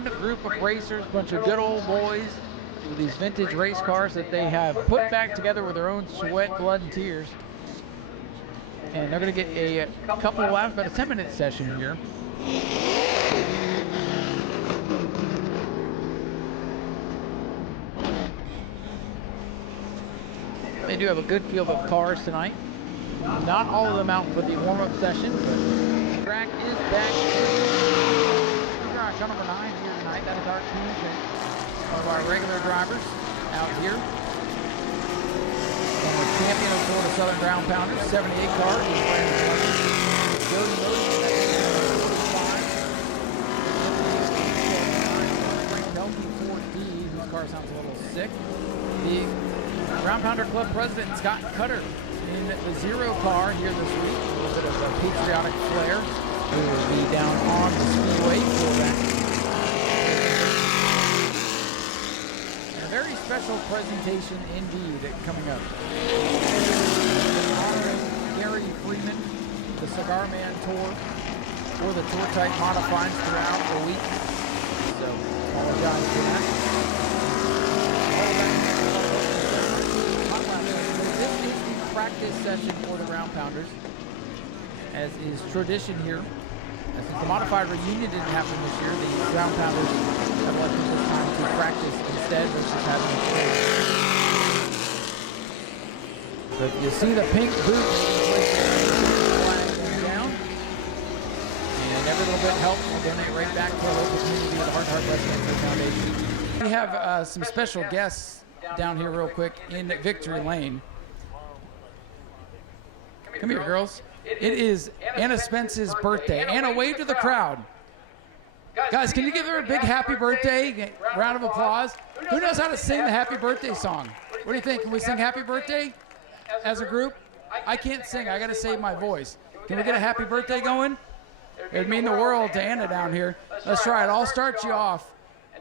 fun group of racers, bunch of good old boys with these vintage race cars that they have put back together with their own sweat, blood, and tears. And they're going to get a couple of laps, about a 10-minute session here. They do have a good field of cars tonight. Not all of them out for the warm-up session, but the track is back. Show number 9 here tonight. That is our team. One of our regular drivers out here. Former champion of Florida Southern Ground Pounders, 78 car. He's wearing the Jody Moses. His car sounds a little sick. The Ground Pounder Club president, Scott Cutter, in the Zero car here this week. A little bit of a patriotic flair. We will be down on the Speedway for that. And a very special presentation indeed coming up. Honoring Gary Freeman, the Cigar Man Tour, for the tour type modifieds throughout the week. So, apologize for that. This is the practice session for the Ground Pounders, as is tradition here. Since the modified reunion didn't happen this year, the Ground Pounders have elected this time to practice instead versus having a show. But you see the pink boot down, and every little bit helps. We'll donate right back to our local community at the Heart Wrestling Foundation. We have some special guests down here real quick in Victory Lane. Come here, girls. It is Anna Spence's birthday. Anna, wave to the crowd. Guys, can you give her a big happy birthday? Round of applause. Who knows how to sing the happy birthday song? What do you think? Can we sing happy birthday as a group? I can't sing. I got to save my voice. Can we get a happy birthday going? It would mean the world to Anna down here. Let's try it. I'll start you off.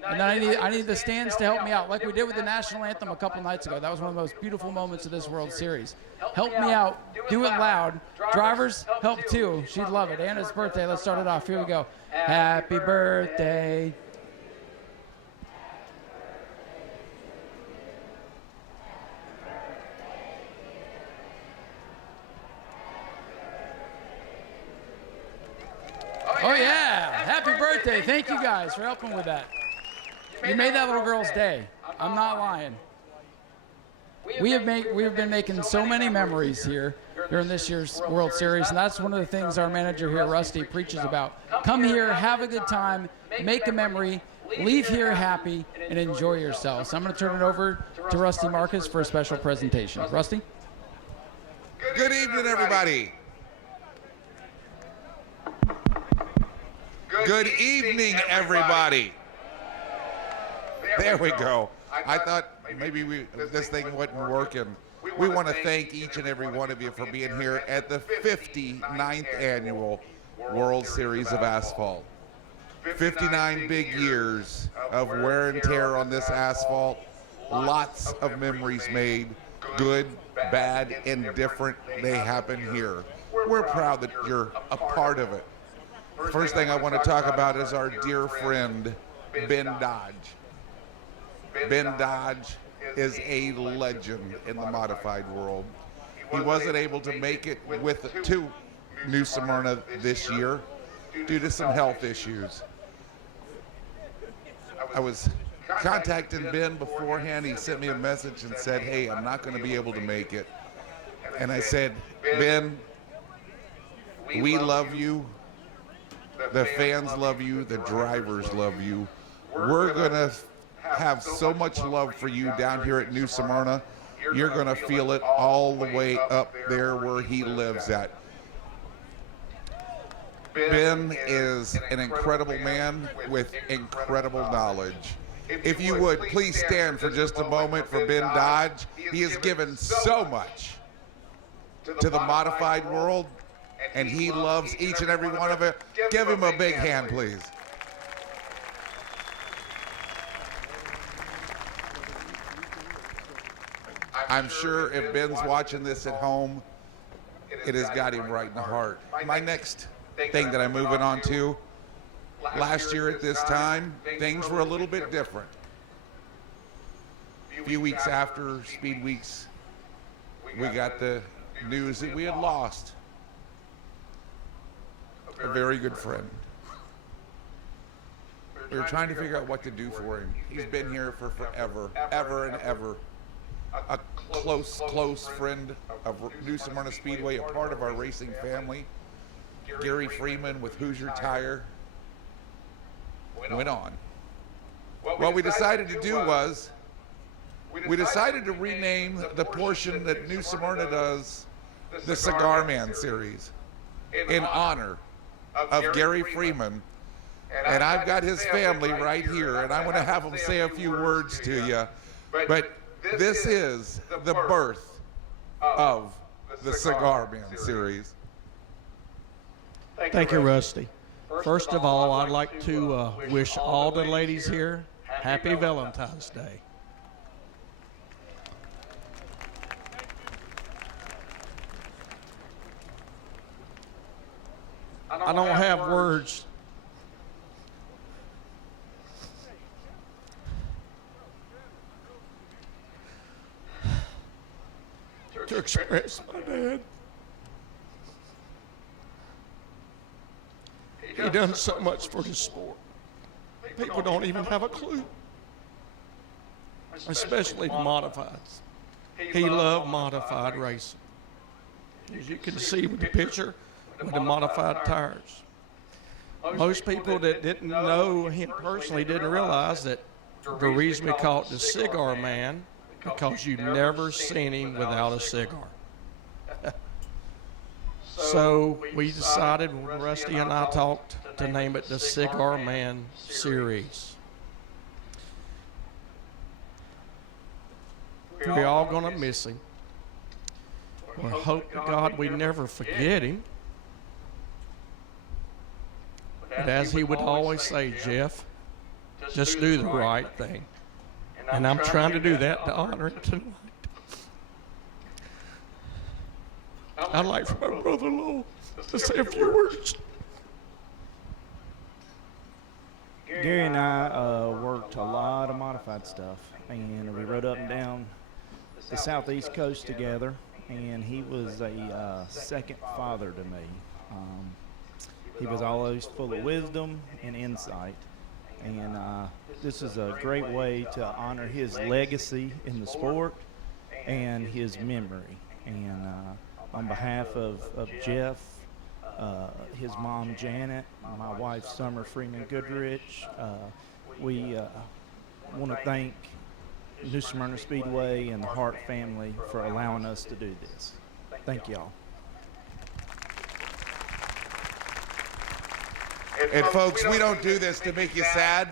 And then I need the stands to help me out, like we did with the national anthem a couple nights ago. That was one of the most beautiful moments of this World Series. Help me out. Do it loud. Drivers, help too. She'd love it. Anna's birthday. Let's start it off. Here we go. Happy birthday. Oh, yeah. Happy birthday. Thank you guys for helping with that. You made that little girl's day. I'm not lying. We have been making so many memories here during this year's World Series, and that's one of the things our manager here, Rusty, preaches about. Come here, have a good time, make a memory, leave here happy, and enjoy yourself. So I'm going to turn it over to Rusty Marcus for a special presentation. Rusty? Good evening, everybody. Good evening, everybody. There we go. I thought maybe this thing wasn't working. We want to thank each and every one of you for being here at the 59th annual World Series of Asphalt. 59 big years of wear and tear on this asphalt. Lots of memories made, good, bad, indifferent. They happen here. We're proud that you're a part of it. First thing I want to talk about is our dear friend, Ben Dodge. Ben Dodge is a legend in the modified world. He wasn't able to make it to Nau Smyrna this year due to some health issues. I was contacting Ben beforehand. He sent me a message and said, hey, I'm not going to be able to make it. And I said, Ben, we love you. The fans love you. The drivers love you. We're going to have so much love for you down here at Nau Smyrna. You're going to feel it all the way up there where he lives at. Ben is an incredible man with incredible knowledge. If you would, please stand for just a moment for Ben Dodge. He has given so much to the modified world, and he loves each and every one of it. Give him a big hand, please. I'm sure if Ben's watching this at home, it has got him right in the heart. My next thing that I'm moving on to, Last year at this time, things were a little bit different. A few weeks after Speed Weeks, we got the news that we had lost a very good friend. We were trying to figure out what to do for him. He's been here for forever, ever and ever. A close friend of New Smyrna Speedway, a part of our racing family. Gary Freeman with Hoosier Tire went on. What we decided to do was, we decided to rename the portion that New Smyrna does the Cigar Man series in honor of Gary Freeman. And I've got his family right here, and I'm going to have them say a few words to you. But this is the birth of the Cigar Man series. Thank you, Rusty. First of all, I'd like to wish all the ladies here happy Valentine's Day. I don't have words to express my dad. He done so much for the sport. People don't even have a clue, especially the modifieds. He loved modified racing. As you can see with the picture with the modified tires. Most people that didn't know him personally didn't realize that the reason we call it the Cigar Man, because you've never seen him without a cigar. So we decided, when Rusty and I talked, to name it the Cigar Man series. We're all going to miss him. We hope to God we never forget him. But as he would always say, Jeff, just do the right thing. And I'm trying to do that to honor him tonight. I'd like for my brother-in-law to say a few words. Gary and I worked a lot of modified stuff, and we rode up and down the southeast coast together, and he was a second father to me. He was always full of wisdom and insight, and this is a great way to honor his legacy in the sport and his memory. And on behalf of Jeff, his mom Janet, my wife Summer Freeman Goodrich, we want to thank New Smyrna Speedway and the Hart family for allowing us to do this. Thank y'all. And folks, we don't do this to make you sad.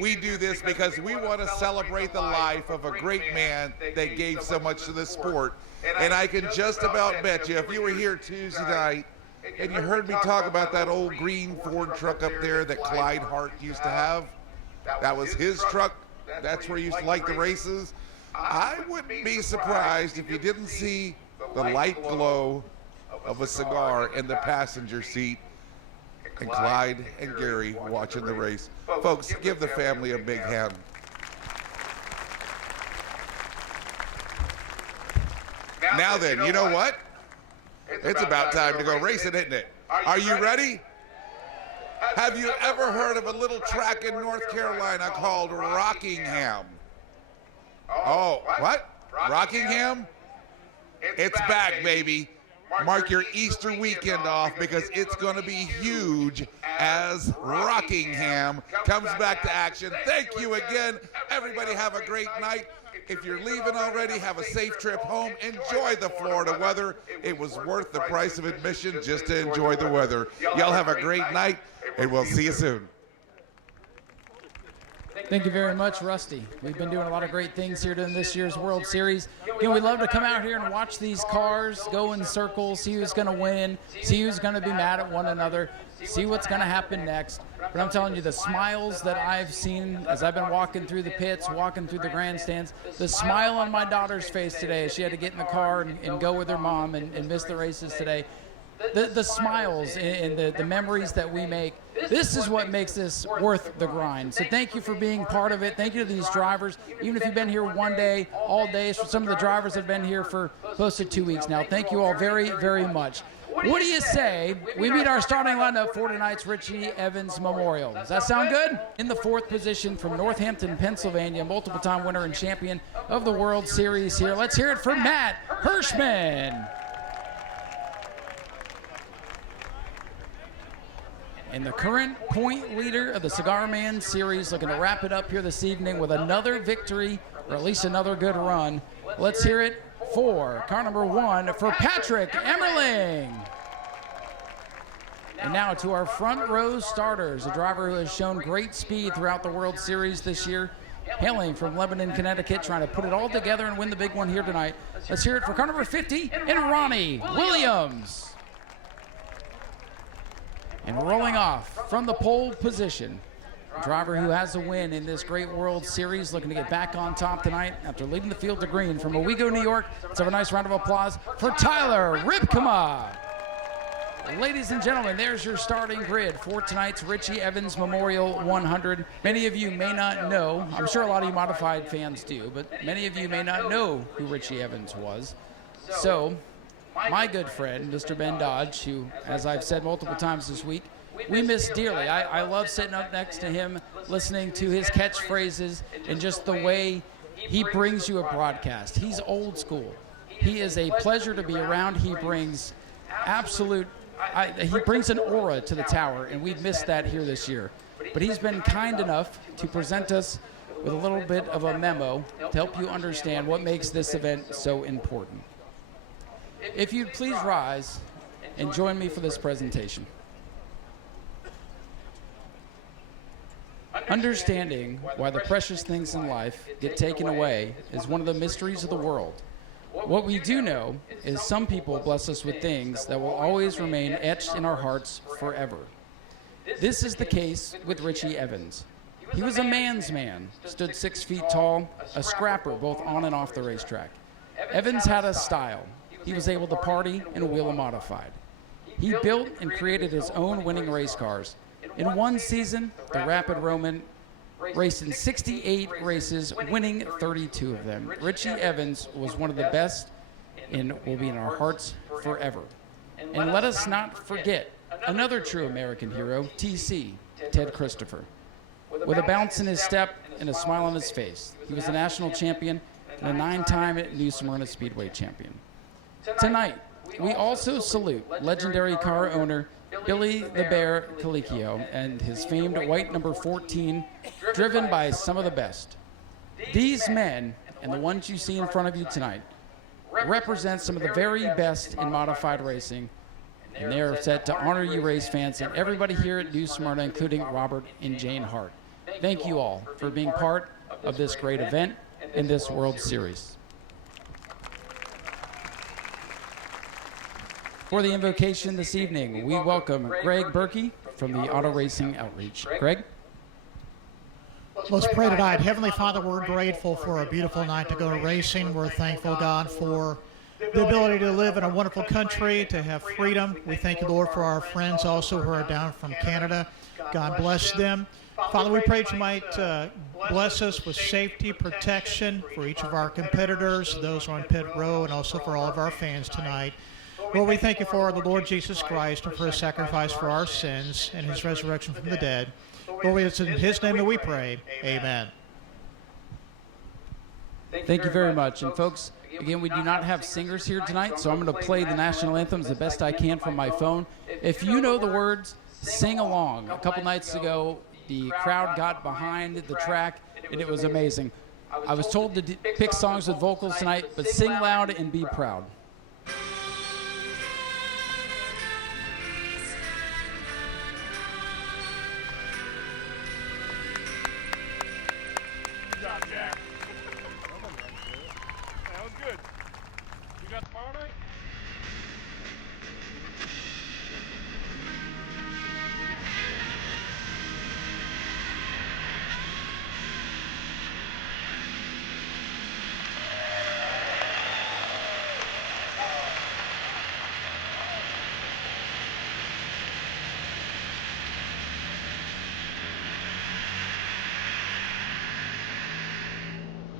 We do this because we want to celebrate the life of a great man that gave so much to the sport. And I can just about bet you, if you were here Tuesday night and you heard me talk about that old green Ford truck up there that Clyde Hart used to have, that was his truck. That's where he used to like the races. I wouldn't be surprised if you didn't see the light glow of a cigar in the passenger seat and Clyde and Gary watching the race. Folks, give the family a big hand. Now then, you know what? It's about time to go racing, isn't it? Are you ready? Have you ever heard of a little track in North Carolina called Rockingham? Oh, what? Rockingham? It's back, baby. Mark your Easter weekend off because it's going to be huge as Rockingham comes back to action. Thank you again. Everybody have a great night. If you're leaving already, have a safe trip home. Enjoy the Florida weather. It was worth the price of admission just to enjoy the weather. Y'all have a great night, and we'll see you soon. Thank you very much, Rusty. We've been doing a lot of great things here during this year's World Series. You know, we love to come out here and watch these cars go in circles, see who's going to win, see who's going to be mad at one another, see what's going to happen next. But I'm telling you, the smiles that I've seen as I've been walking through the pits, walking through the grandstands, the smile on my daughter's face today as she had to get in the car and go with her mom and miss the races today. The smiles and the memories that we make, This is what makes this worth the grind. So thank you for being part of it. Thank you to these drivers. Even if you've been here one day, all days, for some of the drivers that have been here for close to 2 weeks now. Thank you all very, very much. What do you say we meet our starting lineup for tonight's Richie Evans Memorial? Does that sound good? In the 4th position from Northampton, Pennsylvania, multiple-time winner and champion of the World Series here. Let's hear it for Matt Hirschman. And the current point leader of the Cigar Man Series, looking to wrap it up here this evening with another victory, or at least another good run. Let's hear it for car number 1 for Patrick Emmerling. And now to our front row starters, a driver who has shown great speed throughout the World Series this year, hailing from Lebanon, Connecticut, trying to put it all together and win the big one here tonight. Let's hear it for car number 50 and Ronnie Williams. And rolling off from the pole position, a driver who has a win in this great World Series, looking to get back on top tonight after leading the field to green from Owego, New York. Let's have a nice round of applause for Tyler Ripkema. Ladies and gentlemen, there's your starting grid for tonight's Richie Evans Memorial 100. Many of you may not know, I'm sure a lot of you modified fans do, but many of you may not know who Richie Evans was. So, my good friend, Mr. Ben Dodge, who, as I've said multiple times this week, we miss dearly. I love sitting up next to him, listening to his catchphrases and just the way he brings you a broadcast. He's old school. He is a pleasure to be around. He brings he brings an aura to the tower, and we've missed that here this year. But he's been kind enough to present us with a little bit of a memo to help you understand what makes this event so important. If you'd please rise and join me for this presentation. Understanding why the precious things in life get taken away is one of the mysteries of the world. What we do know is some people bless us with things that will always remain etched in our hearts forever. This is the case with Richie Evans. He was a man's man, stood 6 feet tall, a scrapper both on and off the racetrack. Evans had a style. He was able to party and wheel a modified. He built and created his own winning race cars. In one season, the Rapid Roman raced in 68 races, winning 32 of them. Richie Evans was one of the best and will be in our hearts forever. And let us not forget another true American hero, TC, Ted Christopher. With a bounce in his step and a smile on his face, he was a national champion and a 9-time Nau Smyrna Speedway champion. Tonight, we also salute legendary car owner Billy the Bear Colicchio and his famed white number 14, driven by some of the best. These men, and the ones you see in front of you tonight, represent some of the very best in modified racing, and they are set to honor you race fans and everybody here at Nau Smyrna, including Robert and Jane Hart. Thank you all for being part of this great event in this World Series. For the invocation this evening, we welcome Greg Berkey from the Auto Racing Outreach. Greg? Let's pray tonight. Heavenly Father, we're grateful for a beautiful night to go racing. We're thankful, God, for the ability to live in a wonderful country, to have freedom. We thank you, Lord, for our friends also who are down from Canada. God bless them. Father, we pray that you might bless us with safety, protection for each of our competitors, those on pit row, and also for all of our fans tonight. Lord, we thank you for the Lord Jesus Christ and for his sacrifice for our sins and his resurrection from the dead. Lord, it's in his name that we pray. Amen. Thank you very much. And folks, again, we do not have singers here tonight, so I'm going to play the national anthems the best I can from my phone. If you know the words, sing along. A couple nights ago, the crowd got behind the track, and it was amazing. I was told to pick songs with vocals tonight, but sing loud and be proud.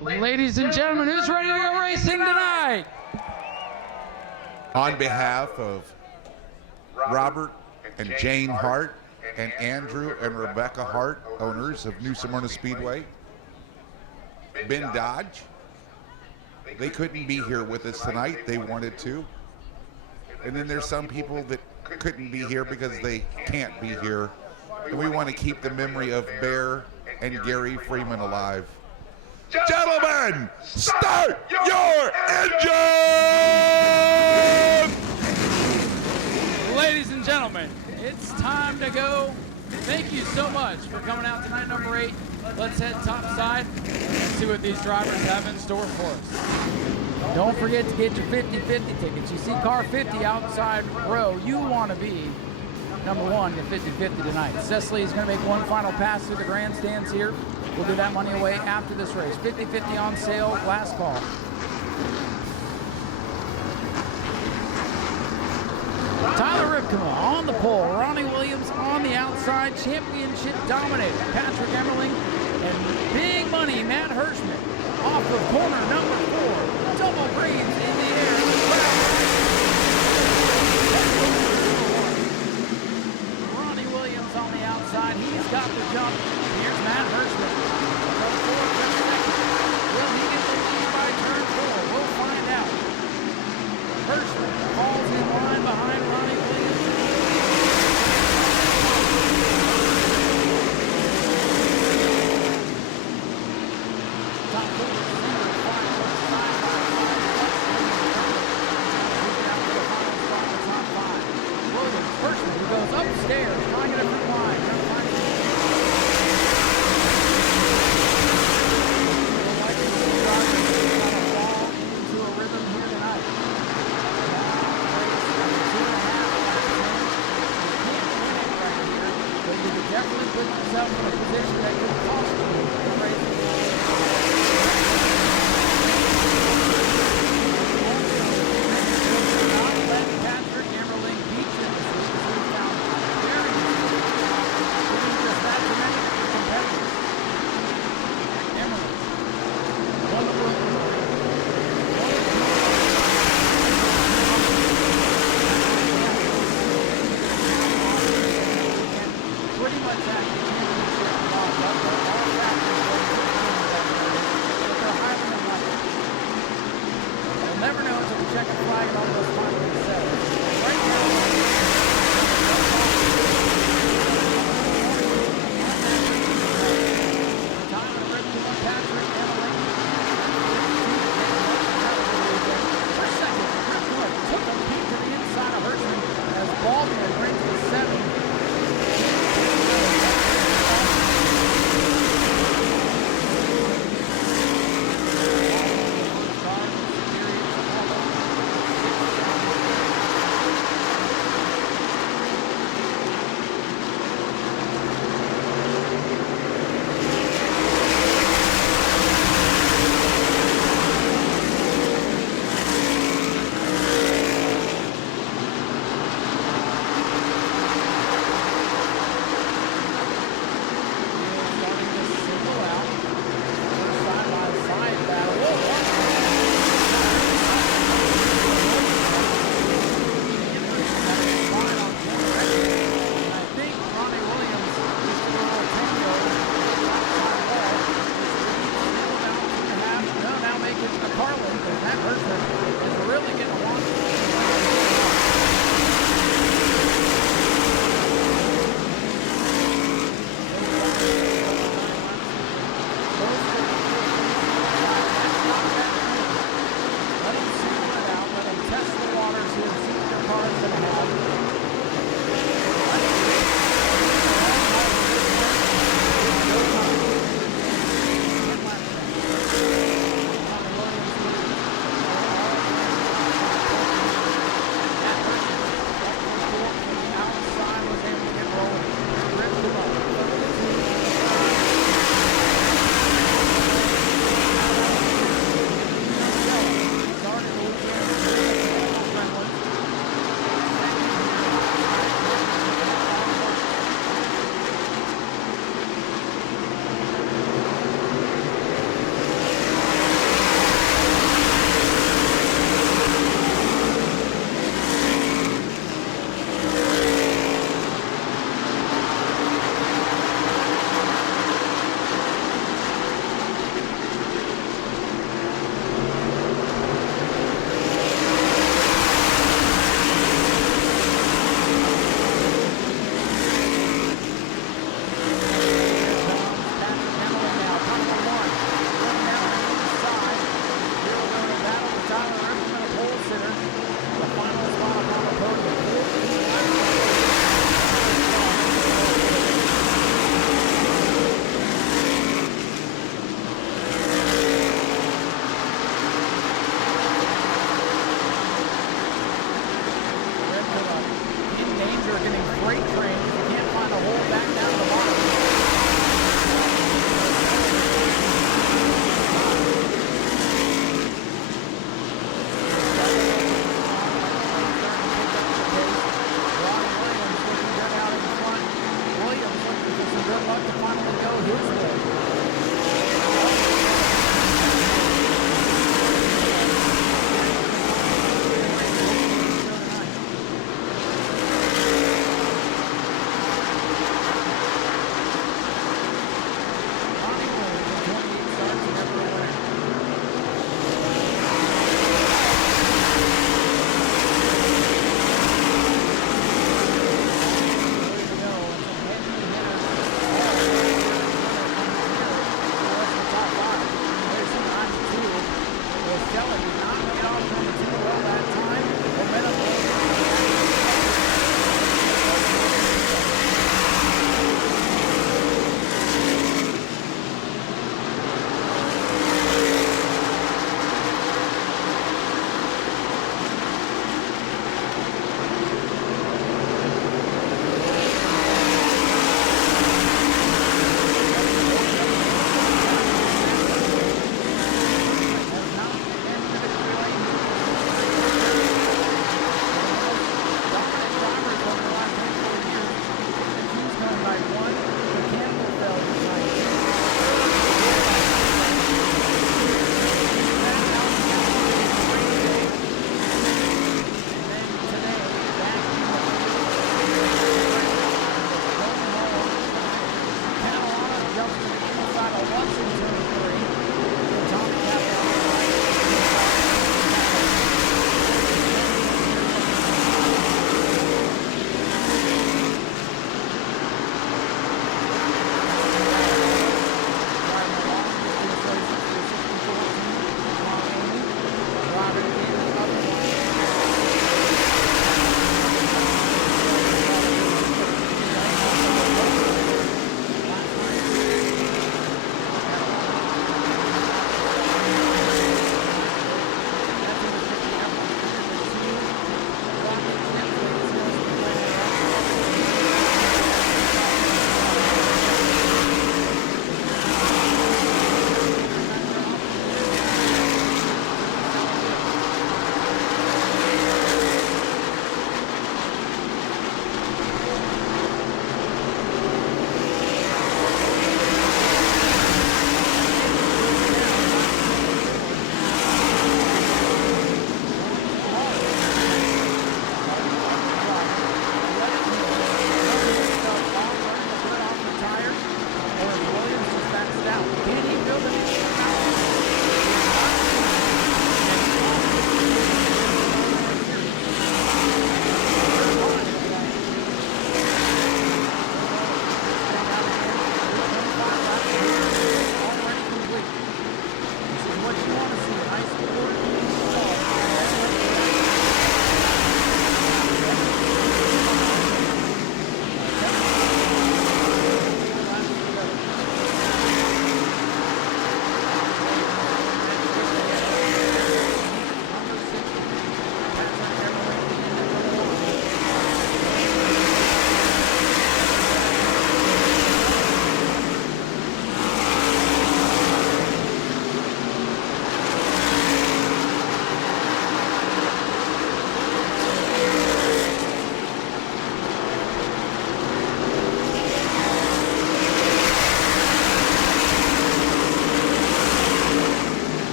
Ladies and gentlemen, who's ready to go racing tonight? On behalf of Robert and Jane Hart and Andrew and Rebecca Hart, owners of New Smyrna Speedway, Ben Dodge, they couldn't be here with us tonight. They wanted to. And then there's some people that couldn't be here because they can't be here. And we want to keep the memory of Bear and Gary Freeman alive. Gentlemen, start your engine! Ladies and gentlemen, it's time to go. Thank you so much for coming out tonight, number 8. Let's head topside and see what these drivers have in store for us. Don't forget to get your 50-50 tickets. You see car 50 outside row. You want to be number 1 to 50-50 tonight. Cecily is going to make one final pass through the grandstands here. We'll do that money away after this race. 50-50 on sale, last call. Tyler Ripkema on the pole. Ronnie Williams on the outside. Championship dominator Patrick Emmerling. And big money Matt Hirschman off of corner number 4. Double greens in the air. Ronnie Williams on the outside. He's got the jump. Here's Matt Hirschman. Will he get the lead by turn 4? We'll find out. Hirschman falls in line behind Ronnie Williams. Top 4 receivers find side by side. Moving out to the final spot in the top 5. Williams, Hirschman, who goes upstairs, trying a different line. Definitely put yourself in a position that could cost you the race. Not let Patrick Emmerling beat you this week. He's down very easily. Giving just that to many competitors. Emmerling. One to one. Pretty much at the championship locked up. All factors go to but they're highly unlikely. We'll never know until we check the flag and all those finally set. Right now, Tyler Ripken, Patrick Emmerling.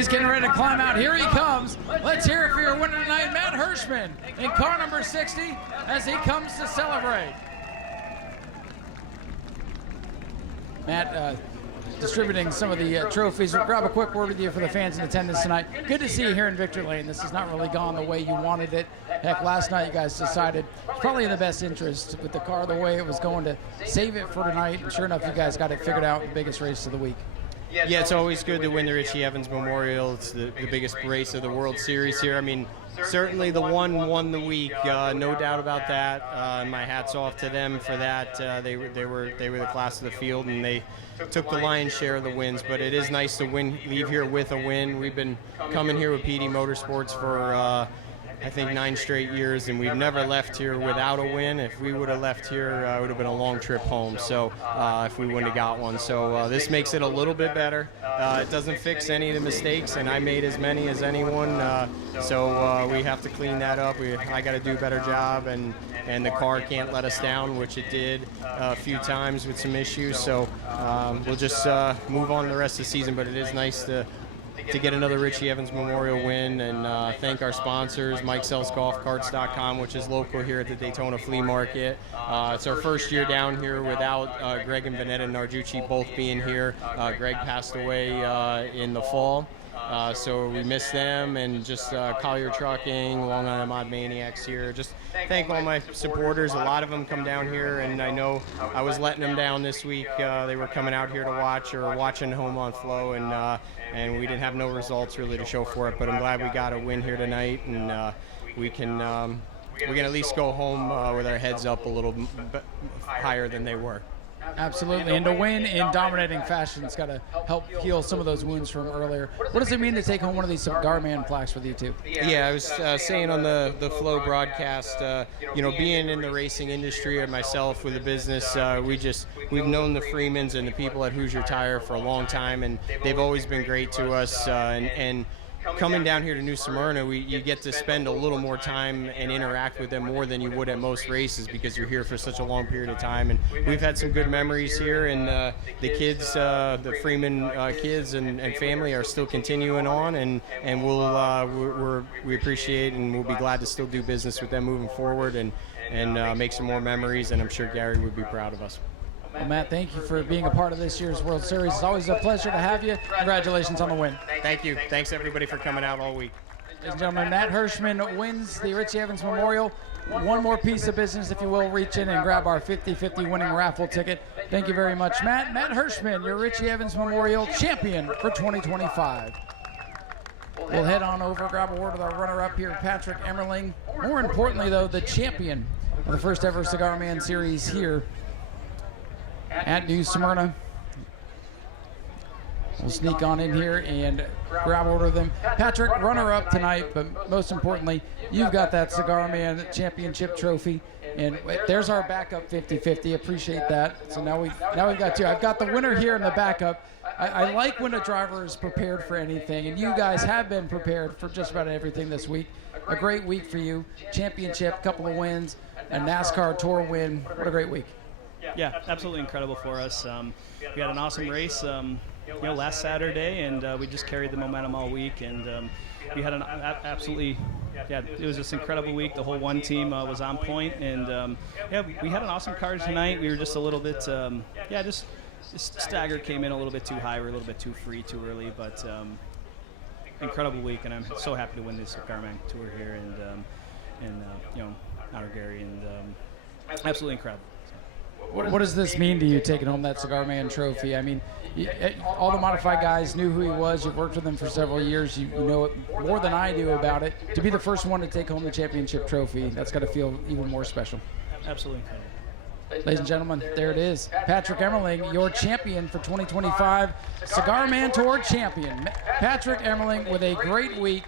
He's getting ready to climb out. Here he comes. Let's hear it for your winner tonight, Matt Hirschman, in car number 60, as he comes to celebrate. Matt, distributing some of the trophies. We'll grab a quick word with you for the fans in attendance tonight. Good to see you here in Victory Lane. This has not really gone the way you wanted it. Heck, last night you guys decided it's probably in the best interest with the car the way it was going to save it for tonight. And sure enough, you guys got it figured out in the biggest race of the week. Yeah, it's always good to win the Richie Evans Memorial. It's the biggest race of the World Series here. I mean, certainly the one won the week, no doubt about that. My hat's off to them for that. They were the class of the field, and they took the lion's share of the wins. But it is nice to leave here with a win. We've been coming here with PD Motorsports for I think 9 straight years, and we've never left here without a win. If we would have left here, it would have been a long trip home. So if we wouldn't have got one, so this makes it a little bit better. It doesn't fix any of the mistakes, and I made as many as anyone. So we have to clean that up. I got to do a better job, and the car can't let us down, which it did a few times with some issues. So we'll just move on the rest of the season. But it is nice to get another Richie Evans Memorial win, and thank our sponsors, MikeSellsGolfCarts.com, which is local here at the Daytona Flea Market. It's our first year down here without Greg and Vanetta Narducci both being here. Greg passed away in the fall. So we miss them, and just Collier Trucking, Long Island Mod Maniacs here. Just thank all my supporters. A lot of them come down here, and I know I was letting them down this week. They were coming out here to watch or watching home on Flow, and we didn't have no results really to show for it. But I'm glad we got a win here tonight, and we can at least go home with our heads up a little higher than they were. Absolutely, and to win in dominating fashion, it's got to help heal some of those wounds from earlier. What does it mean to take home one of these Cigar Man plaques with you two? Yeah, I was saying on the Flow broadcast, being in the racing industry and myself with the business, we've known the Freemans and the people at Hoosier Tire for a long time, and they've always been great to us, and coming down here to New Smyrna, you get to spend a little more time and interact with them more than you would at most races, because you're here for such a long period of time. And we've had some good memories here, and the kids, the Freeman kids and family are still continuing on, and we appreciate, and we'll be glad to still do business with them moving forward and make some more memories, and I'm sure Gary would be proud of us. Well, Matt, thank you for being a part of this year's World Series. It's always a pleasure to have you. Congratulations on the win. Thank you. Thanks, everybody, for coming out all week. Ladies and gentlemen, Matt Hirschman wins the Richie Evans Memorial. One more piece of business, if you will, reach in and grab our 50-50 winning raffle ticket. Thank you very much, Matt. Matt Hirschman, your Richie Evans Memorial champion for 2025. We'll head on over, grab a word with our runner-up here, Patrick Emmerling. More importantly, though, the champion of the first ever Cigar Man Series here at New Smyrna. We'll sneak on in here and grab order of them. Patrick, runner-up tonight, but most importantly, you've got that Cigar Man Championship trophy, and there's our backup 50-50. Appreciate that. So now we've got two. I've got the winner here in the backup. I like when a driver is prepared for anything, and you guys have been prepared for just about everything this week. A great week for you. Championship, couple of wins, a NASCAR Tour win. What a great week. Yeah, absolutely incredible for us. We had an awesome race, last Saturday, and we just carried the momentum all week. And we had an absolutely, it was just an incredible week. The whole one team was on point, and we had an awesome car tonight. We were just a little bit, just stagger came in a little bit too high. We were a little bit too free too early, but incredible week, and I'm so happy to win this Cigar Man Tour here, and honor Gary, and absolutely incredible. What does this mean to you, taking home that Cigar Man trophy? I mean, all the modified guys knew who he was. You've worked with him for several years. You know it more than I do about it. To be the first one to take home the championship trophy, that's got to feel even more special. Absolutely incredible. Ladies and gentlemen, there it is. Patrick Emmerling, your champion for 2025, Cigar Man Tour champion. Patrick Emmerling with a great week.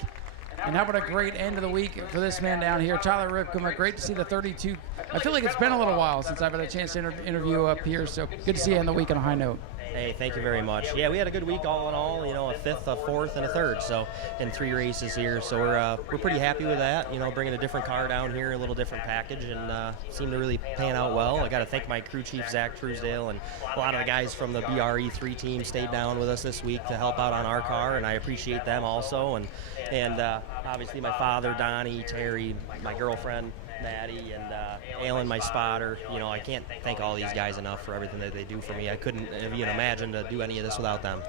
And how about a great end of the week for this man down here, Tyler Ripcombe. Great to see the 32. I feel like it's been a little while since I've had a chance to interview up here, so good to see you end the week on a high note. Hey, thank you very much. Yeah, we had a good week all in all, you know, a 5th, a 4th, and a 3rd, so in 3 races here. So we're pretty happy with that, you know, bringing a different car down here, a little different package, and seemed to really pan out well. I got to thank my crew chief, Zach Truesdale, and a lot of the guys from the BRE3 team stayed down with us this week to help out on our car, and I appreciate them also. And obviously my father, Donnie, Terry, my girlfriend, Maddie, and Alan, my spotter. You know, I can't thank all these guys enough for everything that they do for me. I couldn't even imagine to do any of this without them.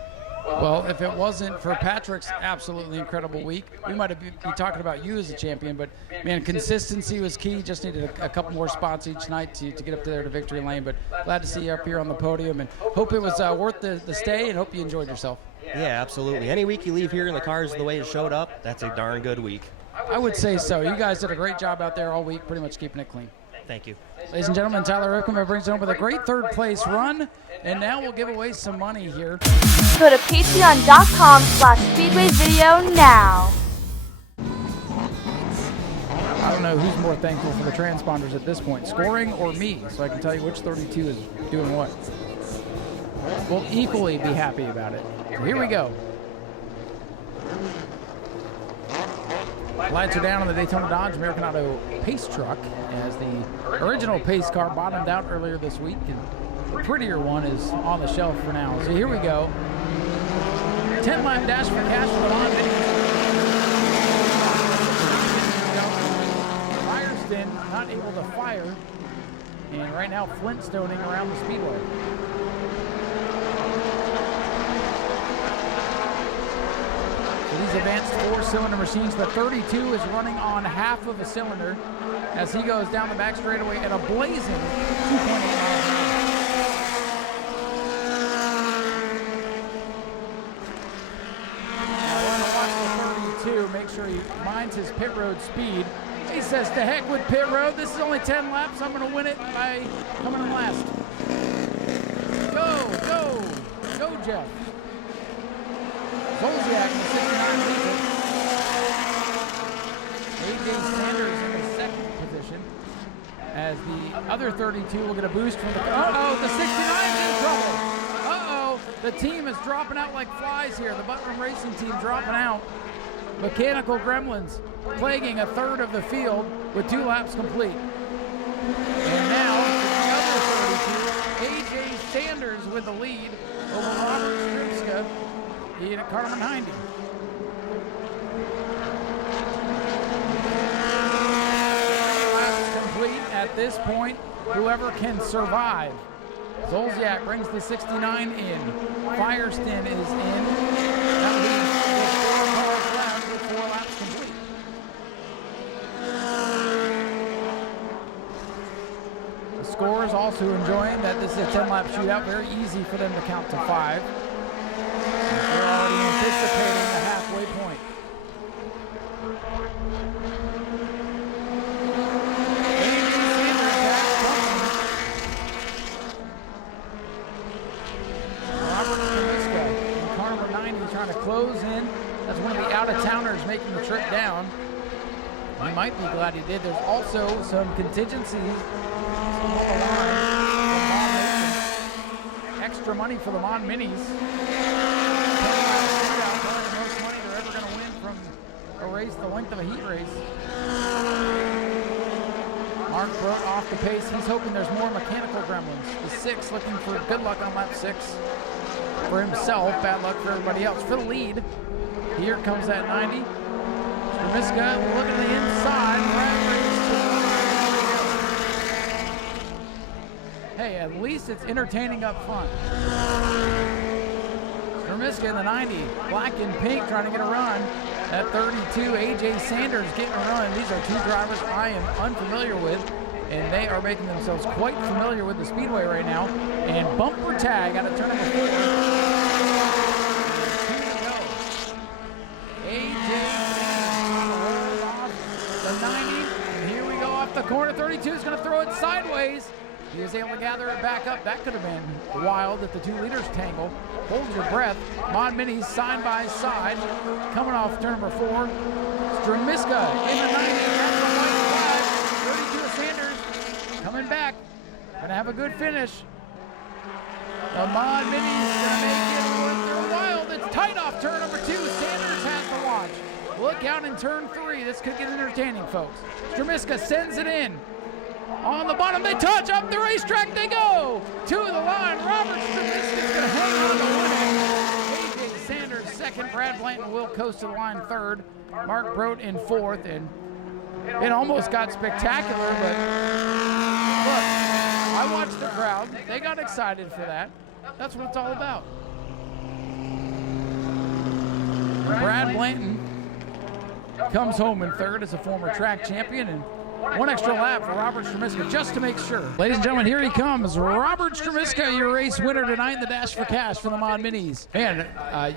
Well, if it wasn't for Patrick's absolutely incredible week, we might have been talking about you as a champion, but man, consistency was key. Just needed a couple more spots each night to get up there to victory lane, but glad to see you up here on the podium, and hope it was worth the stay, and hope you enjoyed yourself. Yeah, absolutely. Any week you leave here and the car's the way it showed up, that's a darn good week. I would say so. You guys did a great job out there all week, pretty much keeping it clean. Thank you. Ladies and gentlemen, Tyler Rickham brings it home with a great 3rd place run, and now we'll give away some money here. Go to patreon.com/Speedway video now. I don't know who's more thankful for the transponders at this point, scoring or me, so I can tell you which 32 is doing what. We'll equally be happy about it. So here we go. Lights are down on the Daytona Dodge American Auto Pace truck as the original Pace car bottomed out earlier this week, and the prettier one is on the shelf for now. So here we go. 10-lap dash for cash for the Firestone not able to fire, and right now Flintstoning around the Speedway. These advanced 4-cylinder machines, the 32 is running on half of a cylinder as he goes down the back straightaway at a blazing 2.8 miles an hour. Now we're going to watch the 32, make sure he minds his pit road speed. He says, to heck with pit road, this is only 10 laps, I'm going to win it by coming in last. Go, Jeff. Zolciak in the 69 leads it. AJ Sanders in the 2nd position as the other 32 will get a boost from the... Uh-oh, the 69's in trouble. Uh-oh, the team is dropping out like flies here. The Button Racing team dropping out. Mechanical Gremlins plaguing a 1/3 of the field with 2 laps complete. And now, the other 32, AJ Sanders with the lead over Robert Strimska. He at car number 90. Laps complete at this point. Whoever can survive. Zolciak brings the 69 in. Firestone is in. That leaves 4 cars left with 4 laps complete. The scorers also enjoying that this is a 10-lap shootout. Very easy for them to count to 5. They're already anticipating the halfway point. Robert Kamiska in car number 90 trying to close in. That's one of the out-of-towners making the trip down. He might be glad he did. There's also some contingencies on the line from extra money for the Mon Minis. Most money they're ever going to win from a race the length of a heat race. Mark Brote off the pace. He's hoping there's more mechanical gremlins. The 6 looking for good luck on lap 6 for himself. Bad luck for everybody else. For the lead, here comes that 90. Stramiska looking to the inside. Hey, at least it's entertaining up front. Stramiska in the 90, black and pink trying to get a run. At 32, AJ Sanders getting a run. These are 2 drivers I am unfamiliar with, and they are making themselves quite familiar with the Speedway right now. And bumper tag out of turn number 4. 2 to go. AJ Sanders rolls off the 90, and here we go off the corner. 32 is going to throw it sideways. He was able to gather it back up. That could have been wild if the 2 leaders tangle. Hold your breath. Mon Minis side by side. Coming off turn number 4. Stramiska in the 90. That's the white flag. 32 of Sanders coming back. Gonna have a good finish. The Mod Mini's going to make it worth their while. It's tight off turn number 2. Sanders has the launch. Look out in turn 3. This could get entertaining, folks. Stremiska sends it in. On the bottom, they touch. Up the racetrack they go. To the line. Robert Stremiska's going to hang on to win it. AJ Sanders second. Brad Blanton will coast to the line third. Mark Brodt in fourth. And it almost got spectacular, but look, I watched the crowd. They got excited for that. That's what it's all about. Brad Blanton comes home in third as a former track champion, and one extra lap for Robert Stremiska just to make sure. Ladies and gentlemen, here he comes. Robert Stremiska, your race winner tonight in the Dash for Cash for the Mod Minis. Man,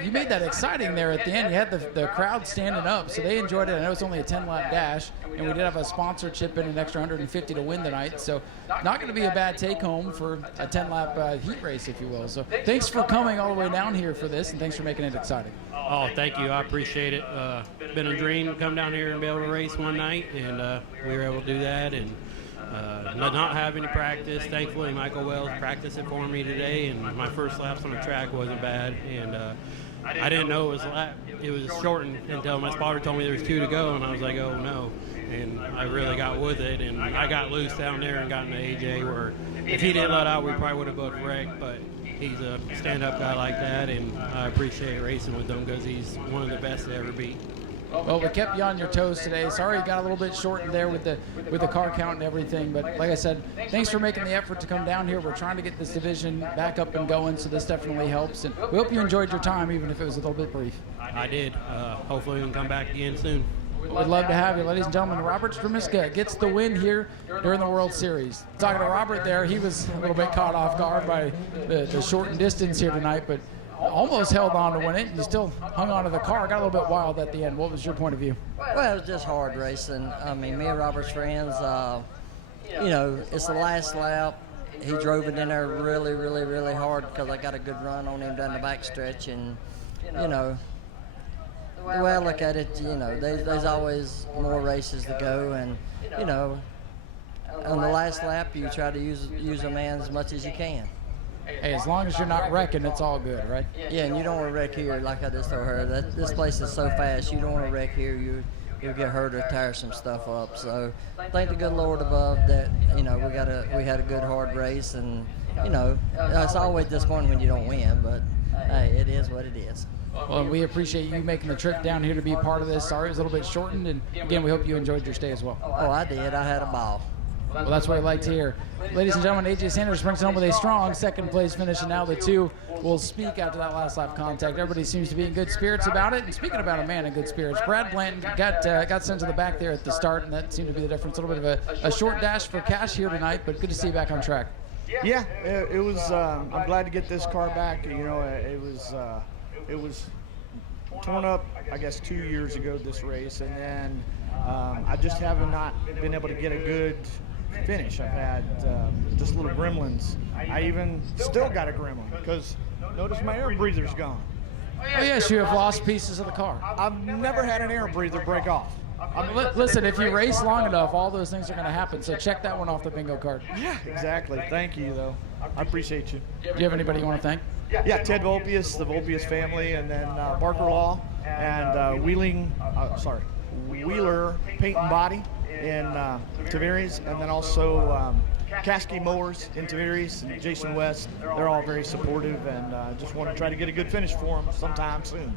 you made that exciting there at the end. You had the crowd standing up, so they enjoyed it. I know it's only a 10-lap dash, and we did have a sponsor chip in an extra 150 to win tonight, so not going to be a bad take-home for a 10-lap heat race, if you will. So thanks for coming all the way down here for this, and thanks for making it exciting. Oh, thank you. I appreciate it. Been a dream to come down here and be able to race one night, and we were able to do that and not have any practice. Thankfully, Michael Wells practiced it for me today, and my first laps on the track wasn't bad. And I didn't know it was shortened until my spotter told me there was 2 to go, and I was like, oh no. And I really got with it, and I got loose down there and got into AJ, where if he didn't let out, we probably would have both wrecked, but he's a stand-up guy like that, and I appreciate racing with him because he's one of the best to ever be. Well, we kept you on your toes today. Sorry you got a little bit shortened there with the car count and everything, but like I said, thanks for making the effort to come down here. We're trying to get this division back up and going, so this definitely helps, and we hope you enjoyed your time, even if it was a little bit brief. I did. Hopefully we can come back again soon. We'd love to have you. Ladies and gentlemen, Robert Stremiska gets the win here during the World Series. Talking to Robert there, he was a little bit caught off guard by the shortened distance here tonight, but almost held on to win it, and you still hung on to the car. Got a little bit wild at the end. What was your point of view? Well, it was just hard racing. I mean, me and Robert's friends, you know, it's the last lap. He drove it in there really, really, really hard because I got a good run on him down the backstretch, and, you know, the way I look at it, you know, there's always more races to go, and, you know, on the last lap, you try to use a man as much as you can. Hey, as long as you're not wrecking, it's all good, right? Yeah, and you don't want to wreck here, like I just told her. This place is so fast, you don't want to wreck here. You'll get hurt or tear some stuff up. So thank the good Lord above that, you know, we had a good hard race, and, you know, it's always disappointing when you don't win, but hey, it is what it is. Well, we appreciate you making the trip down here to be a part of this. Sorry it was a little bit shortened, and again, we hope you enjoyed your stay as well. Oh, I did. I had a ball. Well, that's what I like to hear. Ladies and gentlemen, AJ Sanders brings it home with a strong second place finish, and now the two will speak after that last lap contact. Everybody seems to be in good spirits about it. And speaking about a man in good spirits, Brad Blanton got sent to the back there at the start, and that seemed to be the difference. A little bit of a short dash for cash here tonight, but good to see you back on track. Yeah, it was. I'm glad to get this car back. You know, it was torn up, I guess, 2 years ago, this race, and then I just haven't not been able to get a good finish. I've had just little gremlins. I even still got a gremlin because notice my air breather's gone. Oh yes, you have lost pieces of the car. I've never had an air breather break off. Listen, if you race long enough, all those things are going to happen. So check that one off the bingo card. Yeah, exactly. Thank you, though. I appreciate you. Do you have anybody you want to thank? Yeah, Ted Volpius, the Volpius family, and then Barker Law, and Wheeler Paint and Body in Tavares, and then also Kasky Mowers in Tavares and Jason West. They're all very supportive, and just want to try to get a good finish for them sometime soon.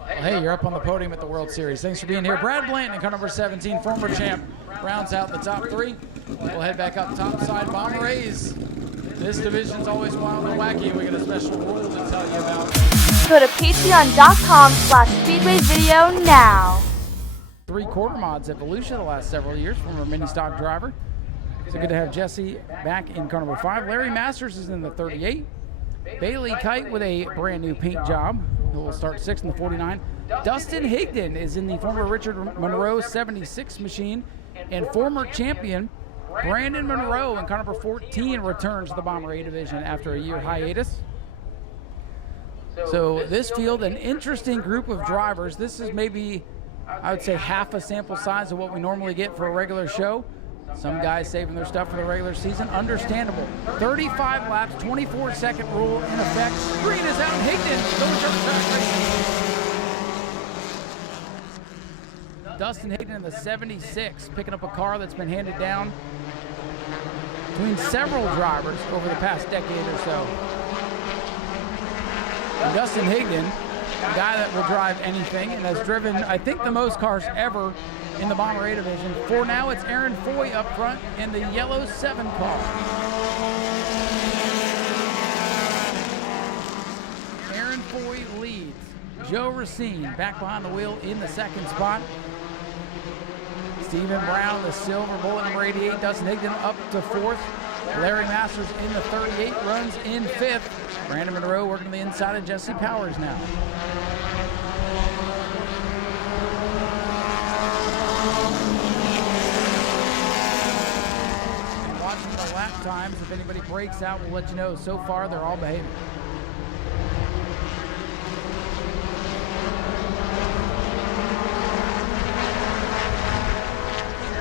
Well, hey, you're up on the podium at the World Series. Thanks for being here. Brad Blanton in car number 17, former champ, rounds out the top three. We'll head back up top side. Bomber A's. This division's always wild and wacky. We got a special rule to tell you about. Go to patreon.com/Speedway video now. 3/4 mods evolution the last several years from our mini stock driver. So good to have Jesse back in car number 5. Larry Masters is in the 38. Bailey Kite with a brand new paint job, who will start 6th in the 49. Dustin Higdon is in the former Richard Monroe 76 machine, and former champion Brandon Monroe in car number 14 returns to the Bomber A division after a year hiatus. So this field, an interesting group of drivers. This is maybe, I would say, half a sample size of what we normally get for a regular show. Some guys saving their stuff for the regular season. Understandable. 35 laps, 24-second rule in effect. Green is out. Higdon goes over track racing. Dustin Higdon in the 76, picking up a car that's been handed down between several drivers over the past decade or so. And Dustin Higdon, a guy that will drive anything and has driven, I think, the most cars ever in the Bomber A division. For now, it's Aaron Foy up front in the yellow 7 car. Aaron Foy leads. Joe Racine back behind the wheel in the 2nd spot. Stephen Brown, the silver bullet, number 88. Dustin Higdon up to 4th. Larry Masters in the 38 runs in 5th. Brandon Monroe working on the inside of Jesse Powers now. And watching the lap times, if anybody breaks out, we'll let you know. So far, they're all behaving.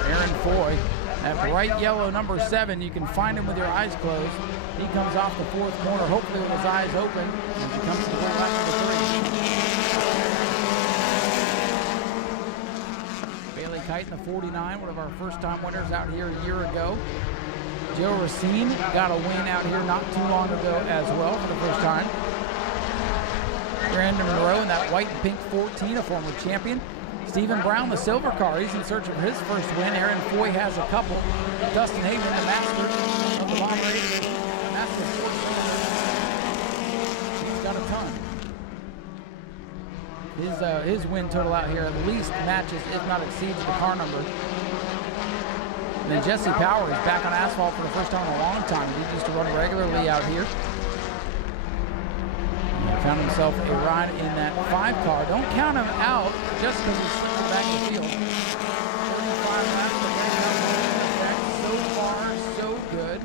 Aaron Foy, that bright yellow number 7, you can find him with your eyes closed. He comes off the 4th corner, hopefully with his eyes open, as he comes to the lap number 3. Bailey Kite in the 49, one of our first-time winners out here a year ago. Joe Racine got a win out here not too long ago as well for the first time. Brandon Monroe in that white and pink 14, a former champion. Stephen Brown, the silver car, he's in search of his first win. Aaron Foy has a couple. Dustin Higdon, the master of the Bomber A division. That's the 4th. He's got a ton. His win total out here at least matches, if not exceeds, the car number. And then Jesse Powers back on asphalt for the first time in a long time. He used to run regularly out here. Found himself a ride in that 5 car. Don't count him out just because he's sitting back in the field. 35 laps to bring it up. So far, so good.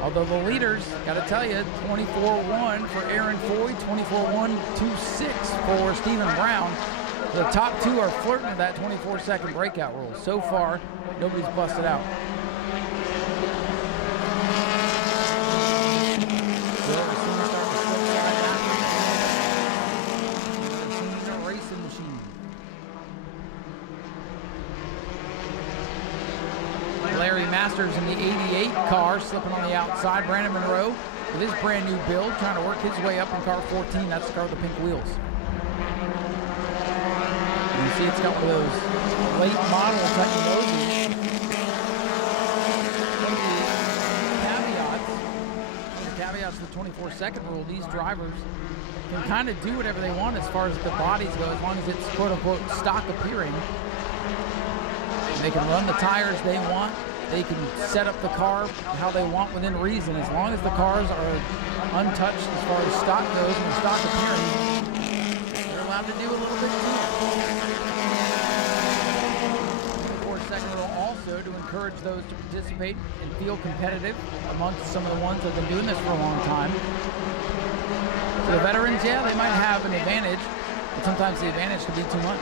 Although the leaders, got to tell you, 24-1 for Aaron Foy, 24-1-2-6 for Stephen Brown. The top 2 are flirting with that 24-second breakout rule. So far, nobody's busted out. Larry Masters in the 88 car, slipping on the outside. Brandon Monroe with his brand new build, trying to work his way up in car 14. That's the car with the pink wheels. And you see it's got one of those late model technologies. One of the caveats of the 24-second rule, these drivers can kind of do whatever they want as far as the bodies go, as long as it's quote-unquote stock appearing. They can run the tires they want. They can set up the car how they want within reason. As long as the cars are untouched as far as stock goes and the stock appearing, they're allowed to do a little bit too. 4-second rule also to encourage those to participate and feel competitive amongst some of the ones that have been doing this for a long time. So the veterans, yeah, they might have an advantage, but sometimes the advantage can be too much.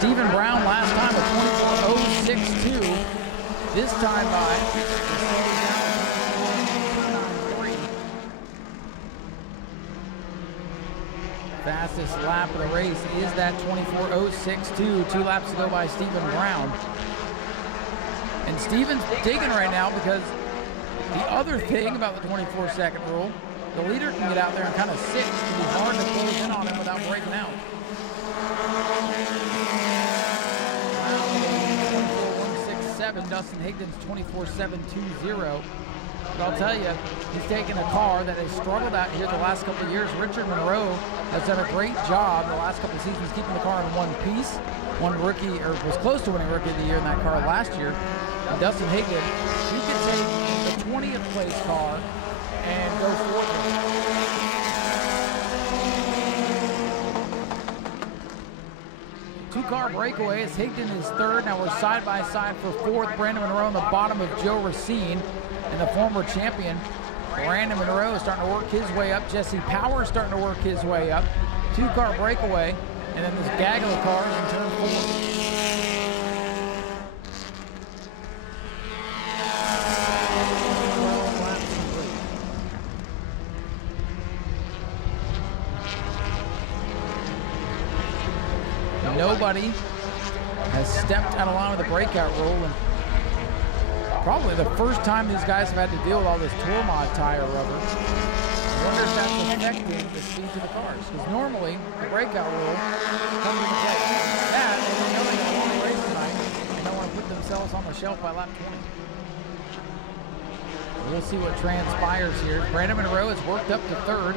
Stephen Brown last time at 24.062. This time by fastest lap of the race is that 24.062. 2 laps to go by Stephen Brown. And Stephen's digging right now because the other thing about the 24-second rule, the leader can get out there and kind of sit. It can be hard to close in on him without breaking out. 24.167, Dustin Higdon's 24.720. But I'll tell you, he's taken a car that has struggled out here the last couple of years. Richard Monroe has done a great job the last couple of seasons keeping the car in one piece. Won rookie, or was close to winning Rookie of the Year in that car last year. And Dustin Higdon, he could take the 20th place car and go for it. Two-car breakaway as Higdon is third. Now we're side by side for fourth. Brandon Monroe on the bottom of Joe Racine and the former champion. Brandon Monroe is starting to work his way up. Jesse Powers starting to work his way up. 2-car breakaway, and then this gaggle of cars in turn 4. Nobody has stepped out of line with a breakout rule, and probably the first time these guys have had to deal with all this tour mod tire rubber. I wonder if that's affecting the speed of the cars, because normally the breakout rule comes into play. That, and they know they got a long race tonight, and don't want to put themselves on the shelf by lap 20. We'll see what transpires here. Brandon Monroe has worked up to 3rd.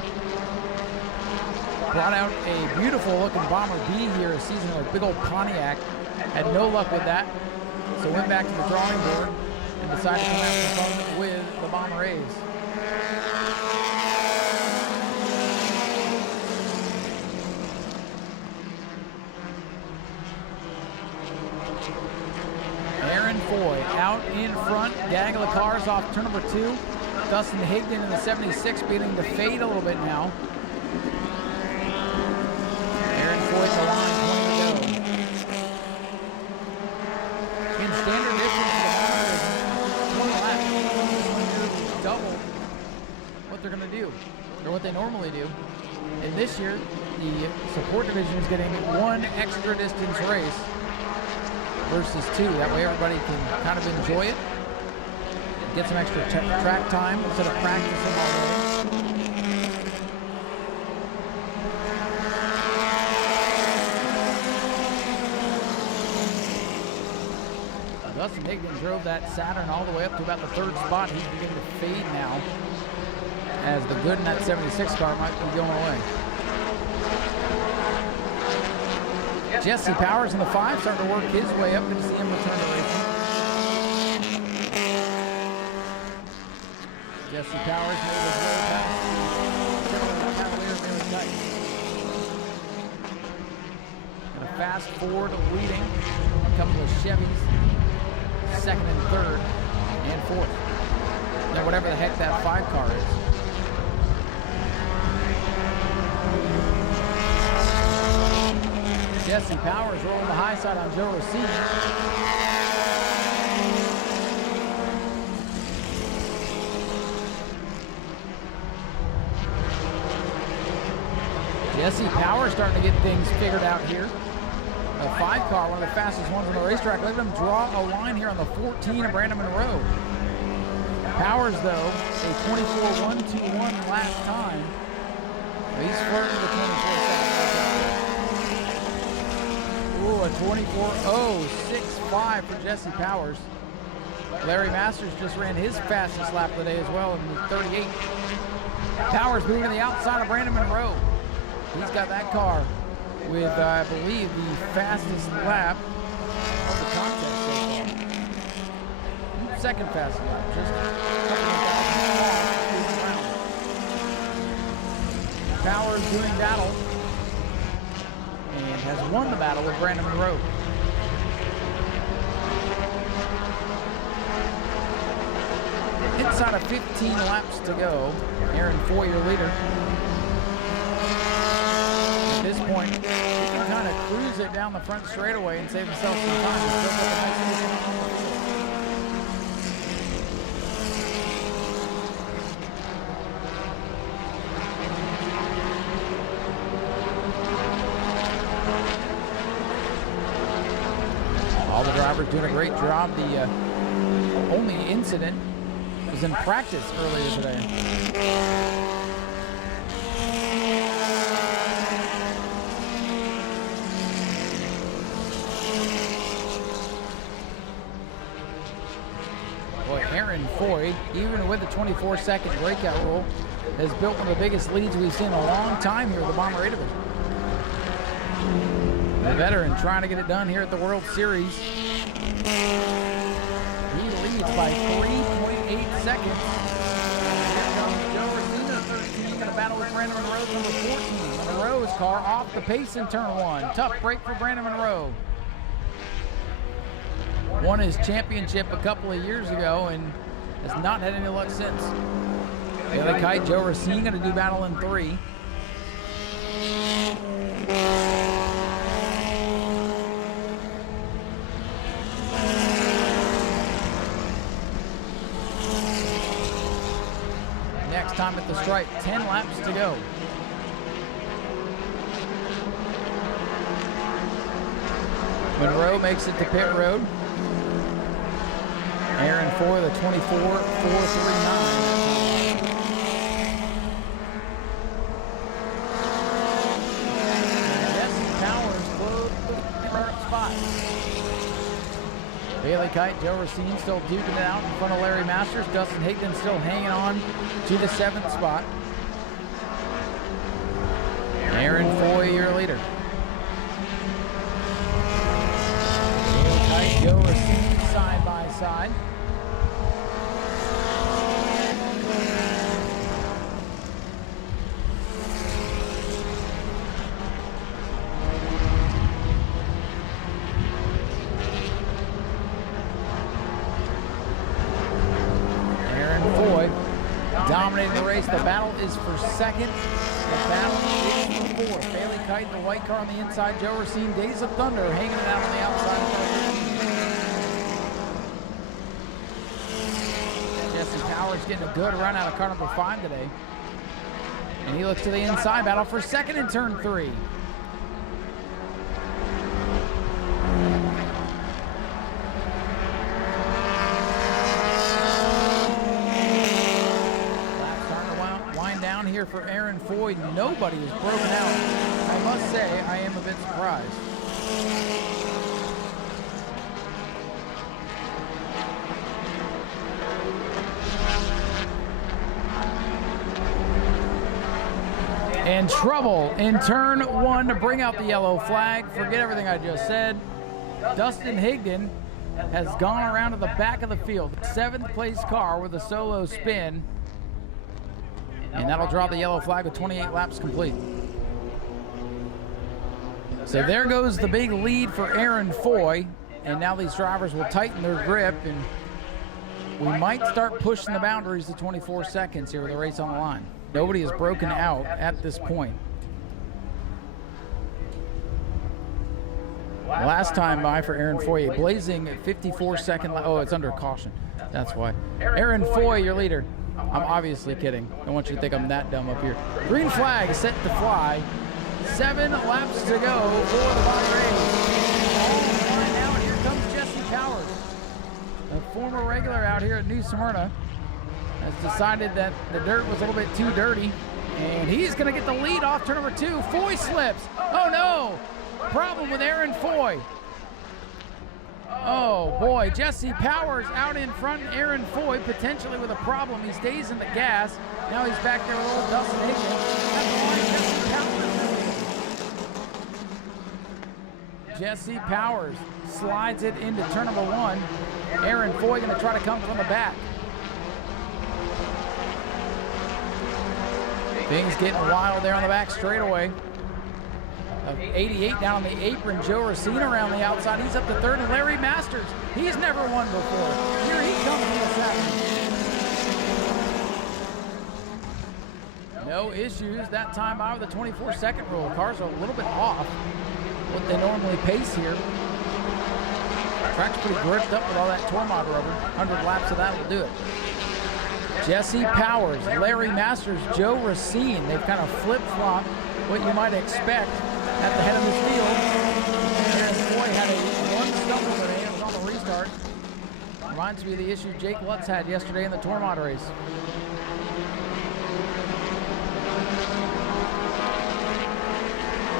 Brought out a beautiful looking Bomber B here, a season with a big old Pontiac. Had no luck with that, so went back to the drawing board and decided to come out for fun with the Bomber A's. Aaron Foy out in front, gaggle of cars off turn number 2. Dustin Higdon in the 76 beginning to fade a little bit now. Aaron Foy at the line, 20 to go. In standard distance, the Bomber is 20 laps. Double what they're going to do, or what they normally do. And this year, the support division is getting 1 extra distance race versus 2. That way everybody can kind of enjoy it, get some extra track time instead of practicing all day. Dustin Higdon drove that Saturn all the way up to about the 3rd spot. He's beginning to fade now, as the good in that 76 car might be going away. Jesse Powers in the 5 starting to work his way up. Good to see him return to racing. Jesse Powers made his way past Cavalier very tight. And a fast Ford leading a couple of Chevys, 2nd and 3rd and 4th. Now whatever the heck that 5 car is. Jesse Powers rolling the high side on Joe Rossi. Jesse Powers starting to get things figured out here. A 5 car, one of the fastest ones on the racetrack. Let him draw a line here on the 14 of Brandon Monroe. Powers, though, a 24.121 last time. He's flirting with 24 seconds. Ooh, a 24.065 for Jesse Powers. Larry Masters just ran his fastest lap of the day as well in the 38. Powers moving to the outside of Brandon Monroe. He's got that car with, I believe, the fastest lap of the contest so far. 2nd fastest lap, just a couple of thousand. Powers doing battle and has won the battle with Brandon Monroe. Inside of 15 laps to go. Aaron Foy, your leader. At this point, he can kind of cruise it down the front straightaway and save himself some time. All the drivers doing a great job. The only incident was in practice earlier today. Boy, Aaron Foy, even with the 24-second breakout rule, has built one of the biggest leads we've seen in a long time here with the Bomber A division. The veteran trying to get it done here at the World Series. He leads by 3.8 seconds. Here comes Joe Rosina, 13, in a battle with Brandon Monroe, number 14. Monroe's car off the pace in turn 1. Tough break for Brandon Monroe. Won his championship a couple of years ago and has not had any luck since. The other kite, Joe Racine, going to do battle in 3. Last time at the stripe, 10 laps to go. Monroe makes it to pit road. Aaron Foy, the 24.439. Jesse Powers closed the current spot. Bailey Kite, Joe Racine still duking it out in front of Larry Masters. Dustin Higdon still hanging on to the 7th spot. Aaron Foy, your leader. Bailey Kite, Joe Racine side by side. Dominating the race. The battle is for second. The battle is for fourth. Bailey Kite, the white car on the inside. Joe Racine, Days of Thunder, hanging it out on the outside. Jesse Powers getting a good run out of car number 5 today. And he looks to the inside. Battle for second in turn 3. Here for Aaron Foy. Nobody is broken out. I must say, I am a bit surprised. And trouble in turn 1 to bring out the yellow flag. Forget everything I just said. Dustin Higdon has gone around to the back of the field. 7th place car with a solo spin. And that'll draw the yellow flag with 28 laps complete. So there goes the big lead for Aaron Foy. And now these drivers will tighten their grip. And we might start pushing the boundaries to 24 seconds here with the race on the line. Nobody has broken out at this point. Last time by for Aaron Foy, a blazing 54-second. Oh, it's under caution. That's why. Aaron Foy, your leader. I'm obviously kidding. I don't want you to think I'm that dumb up here. Green flag is set to fly. 7 laps to go for the body race. All right, now here comes Jesse Powers, a former regular out here at New Smyrna, has decided that the dirt was a little bit too dirty, and he's going to get the lead off turn number 2. Foy slips. Oh no! Problem with Aaron Foy. Oh boy, Jesse Powers out in front. Aaron Foy potentially with a problem. He stays in the gas. Now he's back there with old Dustin Higdon. Jesse Powers slides it into turn number 1. Aaron Foy going to try to come from the back. Things getting wild there on the back straightaway. 88 down on the apron. Joe Racine around the outside. He's up to 3rd. And Larry Masters, he's never won before. Here he comes in the second. No issues that time by with the 24-second rule. Cars are a little bit off what they normally pace here. Track's pretty gripped up with all that Tormod rubber. 100 laps of that will do it. Jesse Powers, Larry Masters, Joe Racine. They've kind of flip-flopped what you might expect at the head of this field. Aaron Foy had one stumble today. It was on the restart. Reminds me of the issue Jake Lutz had yesterday in the Tormod race.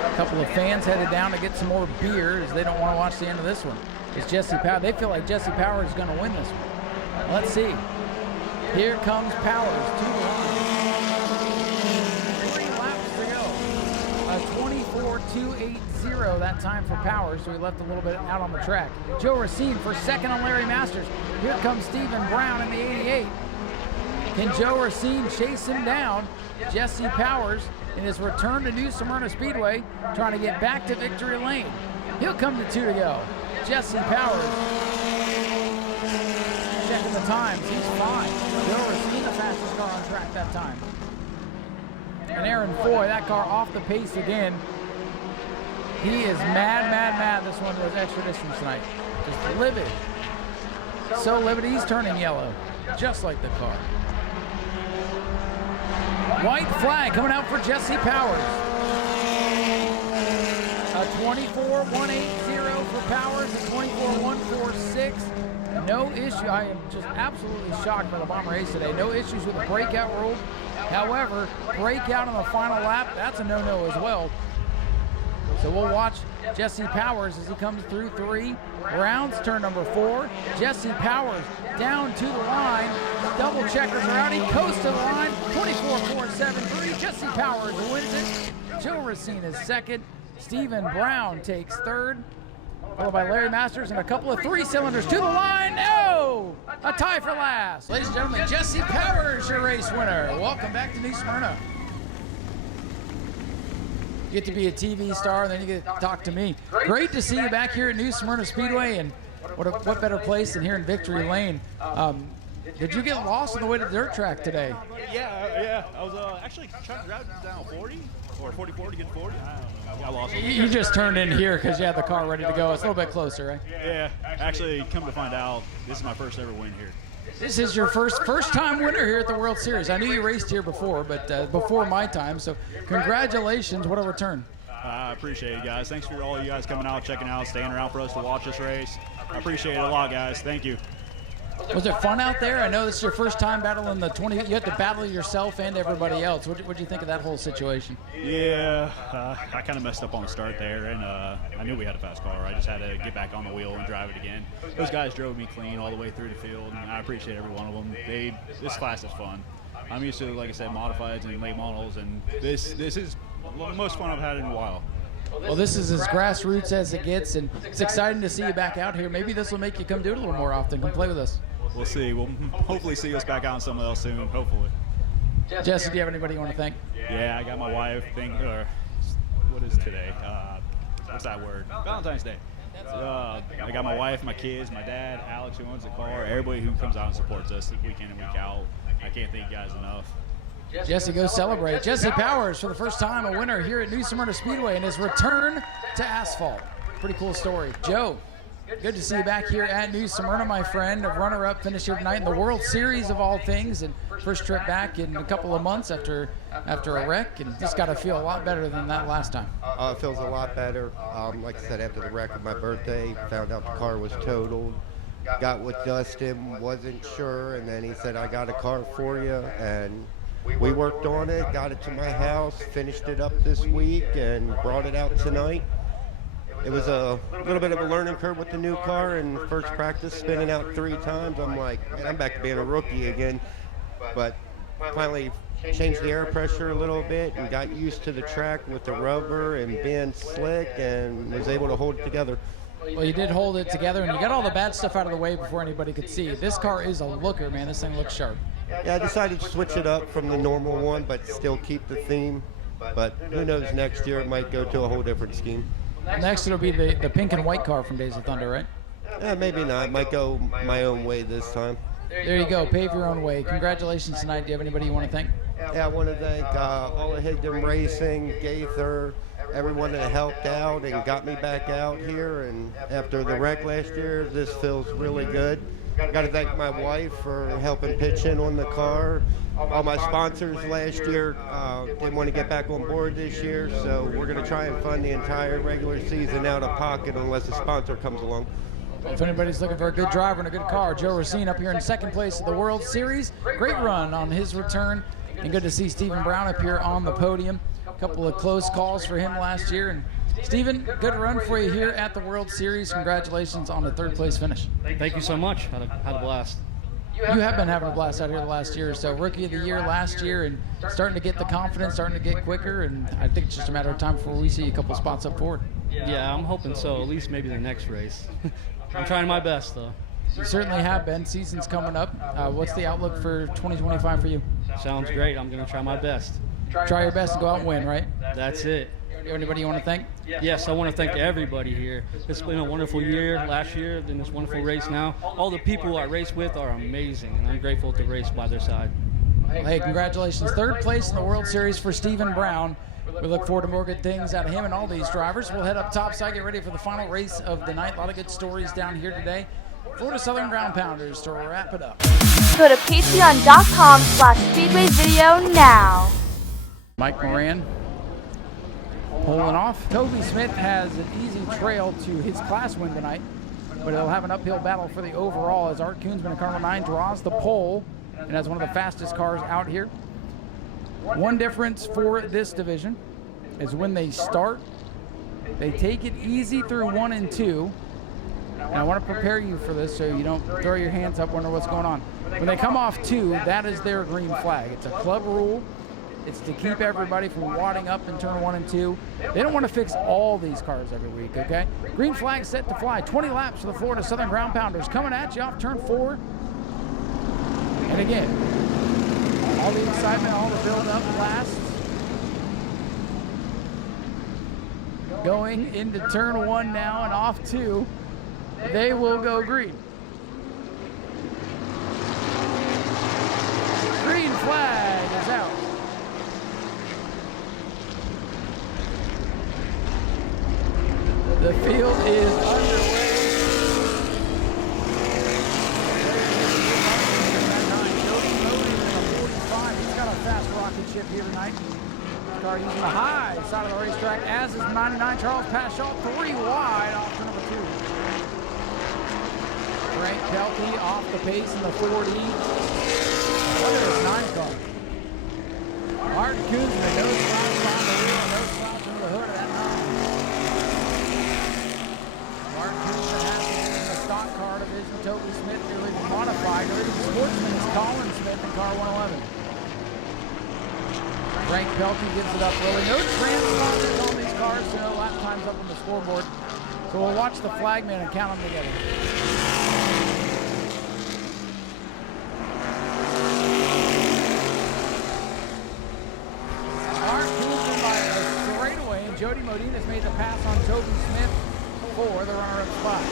A couple of fans headed down to get some more beer as they don't want to watch the end of this one. It's Jesse Powers. They feel like Jesse Powers is going to win this one. Let's see. Here comes Powers to the line. 3 laps to go. A 24.280 that time for Powers, so he left a little bit out on the track. Joe Racine for second on Larry Masters. Here comes Stephen Brown in the 88. Can Joe Racine chase him down? Jesse Powers in his return to New Smyrna Speedway, trying to get back to victory lane. He'll come to 2 to go. Jesse Powers checking the times. He's fine. Joe Racine, the fastest car on track that time. And Aaron Foy, that car off the pace again. He is mad, mad, mad. This one was extra distance tonight. Just livid. So livid, he's turning yellow, just like the car. White flag coming out for Jesse Powers. A 24.180 for Powers, a 24.146. No issue. I am just absolutely shocked by the bomber race today. No issues with the breakout rule. However, breakout on the final lap, that's a no-no as well. So we'll watch Jesse Powers as he comes through 3 rounds, turn number 4. Jesse Powers down to the line. Double checkers are out. He coasts to the line. 24.473. Jesse Powers wins it. Joe Racine is second. Stephen Brown takes third. Followed by Larry Masters and a couple of 3-cylinders to the line. No! A tie for last. Ladies and gentlemen, Jesse Powers, your race winner. Welcome back to New Smyrna. You get to be a TV star, and then you get to talk to me. Great to see you back here at New Smyrna Speedway, and what better place than here in Victory Lane. Did you get lost on the way to the dirt track today? Yeah. I was actually trying to drive down 40 or 44 to get 40. I got lost. You just turned in here because you had the car ready to go. It's a little bit closer, right? Yeah. Actually, come to find out, this is my first ever win here. This is your first time winner here at the World Series. I knew you raced here before, but before my time. So congratulations. What a return. I appreciate it, guys. Thanks for all you guys coming out, checking out, staying around for us to watch this race. I appreciate it a lot, guys. Thank you. Was it fun out there? I know this is your first time battling the 20. You had to battle yourself and everybody else. What did you think of that whole situation? Yeah, I kind of messed up on the start there, and I knew we had a fast car. I just had to get back on the wheel and drive it again. Those guys drove me clean all the way through the field, and I appreciate every one of them. This class is fun. I'm used to, like I said, modifieds and late models, and this is the most fun I've had in a while. Well, this is as grassroots as it gets, and it's exciting to see you back out here. Maybe this will make you come do it a little more often. Come play with us. We'll see. We'll hopefully see us back out in somewhere else soon, hopefully. Jesse, do you have anybody you want to thank? Yeah, I got my wife. What is today? What's that word? Valentine's Day. I got my wife, my kids, my dad, Alex, who owns the car, everybody who comes out and supports us week in and week out. I can't thank you guys enough. Jesse, go celebrate. Jesse Powers, for the first time, a winner here at New Smyrna Speedway in his return to Asphalt. Pretty cool story. Joe, good to see you back here at New Smyrna, my friend. A runner-up finished here tonight in the World Series of all things, and first trip back in a couple of months after a wreck, and just got to feel a lot better than that last time. It feels a lot better. Like I said, after the wreck of my birthday, found out the car was totaled. Got with Dustin, wasn't sure, and then he said, I got a car for you, and we worked on it, got it to my house, finished it up this week, and brought it out tonight. It was a little bit of a learning curve with the new car, and first practice spinning out 3 times. I'm like, man, I'm back to being a rookie again. But finally changed the air pressure a little bit and got used to the track with the rubber and being slick, and was able to hold it together. Well, you did hold it together, and you got all the bad stuff out of the way before anybody could see. This car is a looker, man. This thing looks sharp. Yeah, I decided to switch it up from the normal one, but still keep the theme. But who knows, next year it might go to a whole different scheme. Next it'll be the pink and white car from Days of Thunder, right? Yeah, maybe not. Might go my own way this time. There you go. Pave your own way. Congratulations tonight. Do you have anybody you want to thank? Yeah, I want to thank all of Higdon Racing, Gaither, everyone that helped out and got me back out here. And after the wreck last year, this feels really good. Got to thank my wife for helping pitch in on the car. All my sponsors last year didn't want to get back on board this year, so we're going to try and fund the entire regular season out of pocket unless a sponsor comes along. If anybody's looking for a good driver and a good car, Joe Racine up here in second place of the World Series. Great run on his return, and good to see Stephen Brown up here on the podium. A couple of close calls for him last year. And Stephen, good run for you here at the World Series. Congratulations on the third place finish. Thank you so much. Had a blast. You have been having a blast out here the last year or so. Rookie of the year last year, and starting to get the confidence, starting to get quicker, and I think it's just a matter of time before we see a couple spots up forward. Yeah, I'm hoping so, at least maybe the next race. I'm trying my best, though. You certainly have been. Season's coming up. What's the outlook for 2025 for you? Sounds great. I'm going to try my best. Try your best and go out and win, right? That's it. Anybody you want to thank? Yes, I want to thank everybody here. It's been a wonderful year last year, then this wonderful race now. All the people I race with are amazing, and I'm grateful to race by their side. Well, hey, congratulations. Third place in the World Series for Stephen Brown. We look forward to more good things out of him and all these drivers. We'll head up topside, get ready for the final race of the night. A lot of good stories down here today. Florida Southern Ground Pounders to wrap it up. Go to patreon.com/Speedway Video now. Mike Moran pulling off. Toby Smith has an easy trail to his class win tonight, but he'll have an uphill battle for the overall as Art Koonsman in car number 9 draws the pole and has one of the fastest cars out here. One difference for this division is when they start, they take it easy through 1 and 2. And I want to prepare you for this so you don't throw your hands up, wonder what's going on. When they come off 2, that is their green flag. It's a club rule. It's to keep everybody from wadding up in turn 1 and 2. They don't want to fix all these cars every week, okay? Green flag set to fly. 20 laps for the Florida Southern Ground Pounders coming at you off turn 4. And again, all the excitement, all the build-up lasts. Going into turn 1 now and off 2, they will go green. Green flag is out. The field is underway. He's got a fast rocket ship here tonight. Car using the high side of the racetrack, as is 99 Charles Pashaw, 3 wide off to number 2. Frank Pelkey off the pace in the 4D. Look at this 9 car. Martin Koonsman, no stops on the wheel, no stops under the hood of that 9. Martin Koonsman has to win the stock car division. Toby Smith, your leading modified. Your leading sportsman is Colin Smith in car 111. Frank Pelkey gives it up early. No transponders on these cars, so no lap times up on the scoreboard. So we'll watch the flagman and count them together. Art Koonsman by a straightaway, and Jody Modine has made the pass on Toby Smith for the runner-up spot.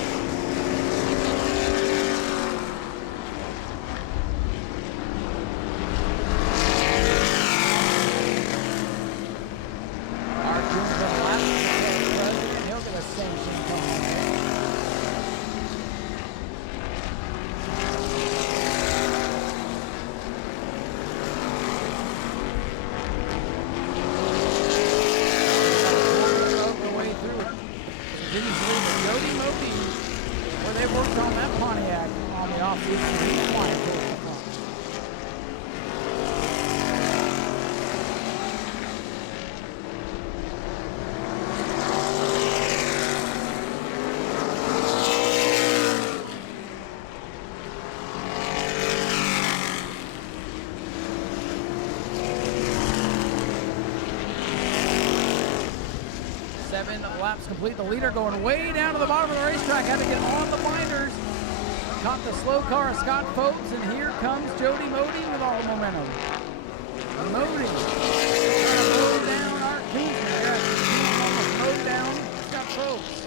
Laps complete. The leader going way down to the bottom of the racetrack. Had to get on the binders. Caught the slow car of Scott Phobes, and here comes Jody Modine with all the momentum. Modine trying to mow down Art Koonsman. There, almost mowed down Scott Phobes.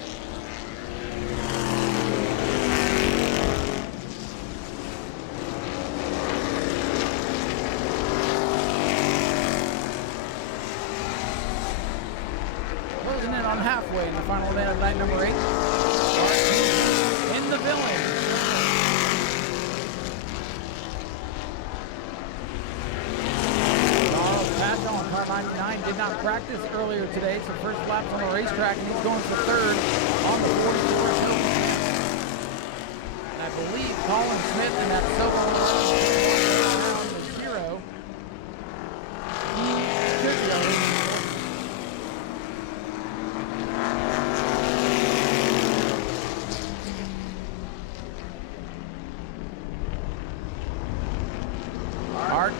On halfway in the final event of night number 8. In the villain. Charles Pashaw on car 99 did not practice earlier today, so first laps on the racetrack, and he's going for 3rd on the 44. And I believe Colin Smith in that solo round is 0. He could go.